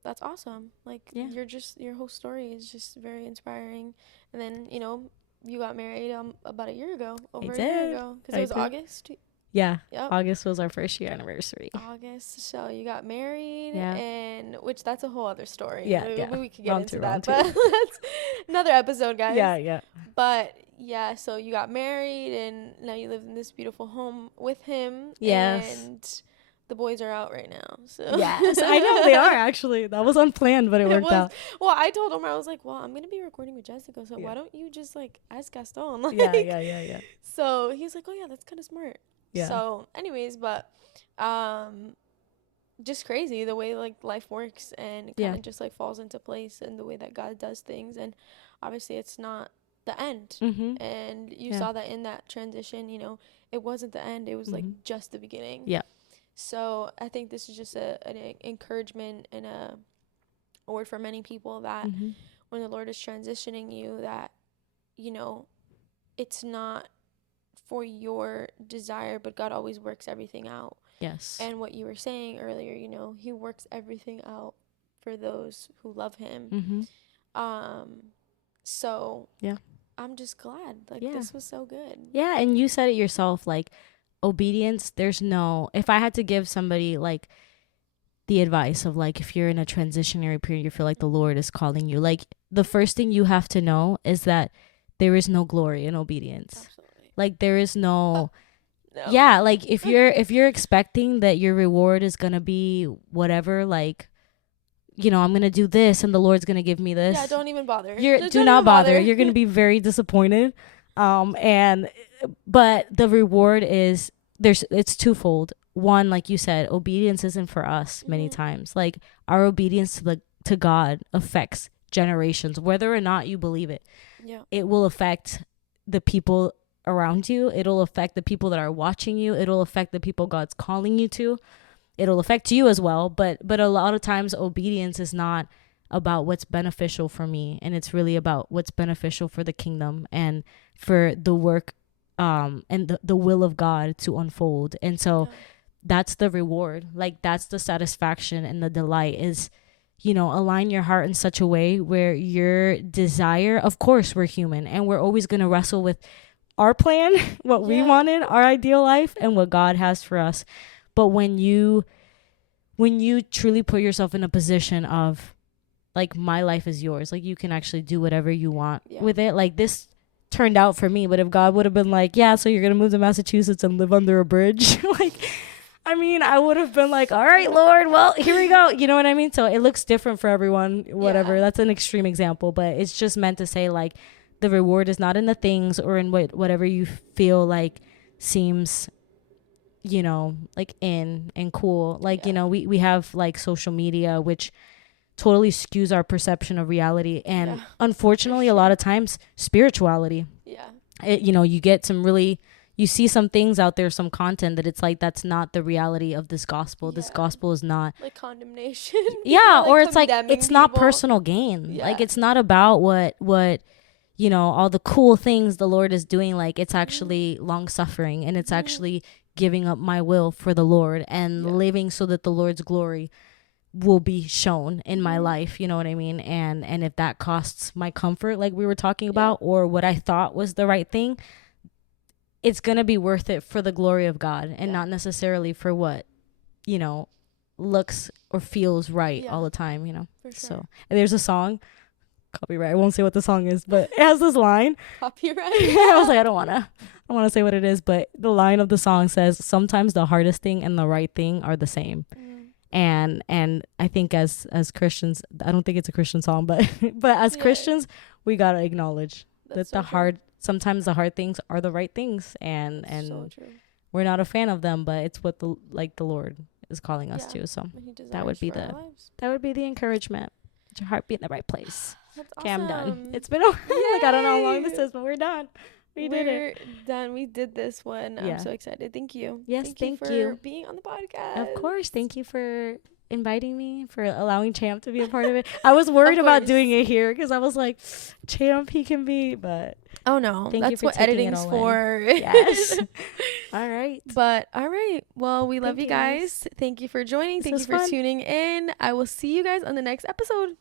that's awesome. Like your whole story is just very inspiring. And then, you know, you got married about a year ago, over I a year did. ago, because I it was did. August. Yeah. Yep. August was our first year anniversary. August. So you got married, Yeah. and which that's a whole other story. Yeah, Maybe yeah. we could get Round into two, that, round two. but that's another episode, guys. Yeah, yeah. But yeah, so you got married, and now you live in this beautiful home with him. Yes. And the boys are out right now. So Yes, I know they are actually. That was unplanned, but it worked out. Well, I told him, I was like, well, I'm gonna be recording with Jessica, so Yeah. why don't you just like ask Gaston? Like, Yeah. So he's like, oh yeah, that's kind of smart. Yeah. So, anyways, but just crazy the way like life works, and it kind of just like falls into place, and the way that God does things. And obviously it's not the end. Mm-hmm. And you saw that in that transition, you know, it wasn't the end, it was like just the beginning. Yeah. So I think this is just an encouragement and a word for many people that when the Lord is transitioning you, that, you know, it's not for your desire, but God always works everything out. Yes. And what you were saying earlier, you know, he works everything out for those who love him. So yeah, I'm just glad. Like, this was so good. Yeah, and you said it yourself, like, obedience, there's no, if I had to give somebody, like, the advice of, like, if you're in a transitionary period, you feel like the Lord is calling you, like, the first thing you have to know is that there is no glory in obedience. Absolutely. Like, there is no... No. Yeah, like, if you're expecting that your reward is gonna be whatever, like, you know, I'm gonna do this and the Lord's gonna give me this. Yeah, don't even bother. Do not bother. You're gonna be very disappointed. But the reward is it's twofold. One, like you said, obedience isn't for us many times. Like, our obedience to God affects generations, whether or not you believe it. Yeah. It will affect the people around you. It'll affect the people that are watching you. It'll affect the people God's calling you to. It'll affect you as well. But a lot of times obedience is not about what's beneficial for me, and it's really about what's beneficial for the kingdom and for the work and the will of God to unfold. And so that's the reward. Like, that's the satisfaction and the delight is, you know, align your heart in such a way where your desire, of course we're human and we're always going to wrestle with our plan, what we wanted, our ideal life, and what God has for us. But when you truly put yourself in a position of, like, my life is yours, like, you can actually do whatever you want with it. Like, this turned out for me, but if God would have been like, yeah, so you're gonna move to Massachusetts and live under a bridge, like, I mean, I would have been like, all right, Lord, well, here we go. You know what I mean? So it looks different for everyone, whatever. Yeah. That's an extreme example, but it's just meant to say, like, the reward is not in the things or in whatever you feel like seems, you know, like in and cool. Like, you know, we have like social media, which totally skews our perception of reality. And unfortunately, a lot of times spirituality. Yeah. You know, you get you see some things out there, some content that it's like, that's not the reality of this gospel. This gospel is not like condemnation. Yeah. Or it's like, it's not personal gain. Like, it's not about what, you know, all the cool things the Lord is doing. Like, it's actually long suffering, and it's actually giving up my will for the Lord and living so that the Lord's glory will be shown in my life. You know what I mean? And if that costs my comfort, like we were talking about, or what I thought was the right thing, it's going to be worth it for the glory of God and not necessarily for what, you know, looks or feels right all the time, you know? For sure. So, and there's a song, copyright, I won't say what the song is, but it has this line. Copyright? I was like, I don't want to say what it is, but the line of the song says, sometimes the hardest thing and the right thing are the same. And I think as Christians, I don't think it's a Christian song, but as Christians, we got to acknowledge that sometimes the hard things are the right things, and so we're not a fan of them, but it's what the Lord is calling us to. So that would be the encouragement. Let your heart be in the right place. That's awesome. Okay, I'm done. It's been like, I don't know how long this is, but we're done. We're done. We did this one. I'm so excited. Thank you. Yes, thank you for being on the podcast. Of course. Thank you for inviting me, for allowing Champ to be a part of it. I was worried about doing it here because I was like, Champ, he can be, but oh no, that's what editing's for. Yes. All right. But all right. Well, we love you guys. Thank you for joining. Thank you for tuning in. I will see you guys on the next episode.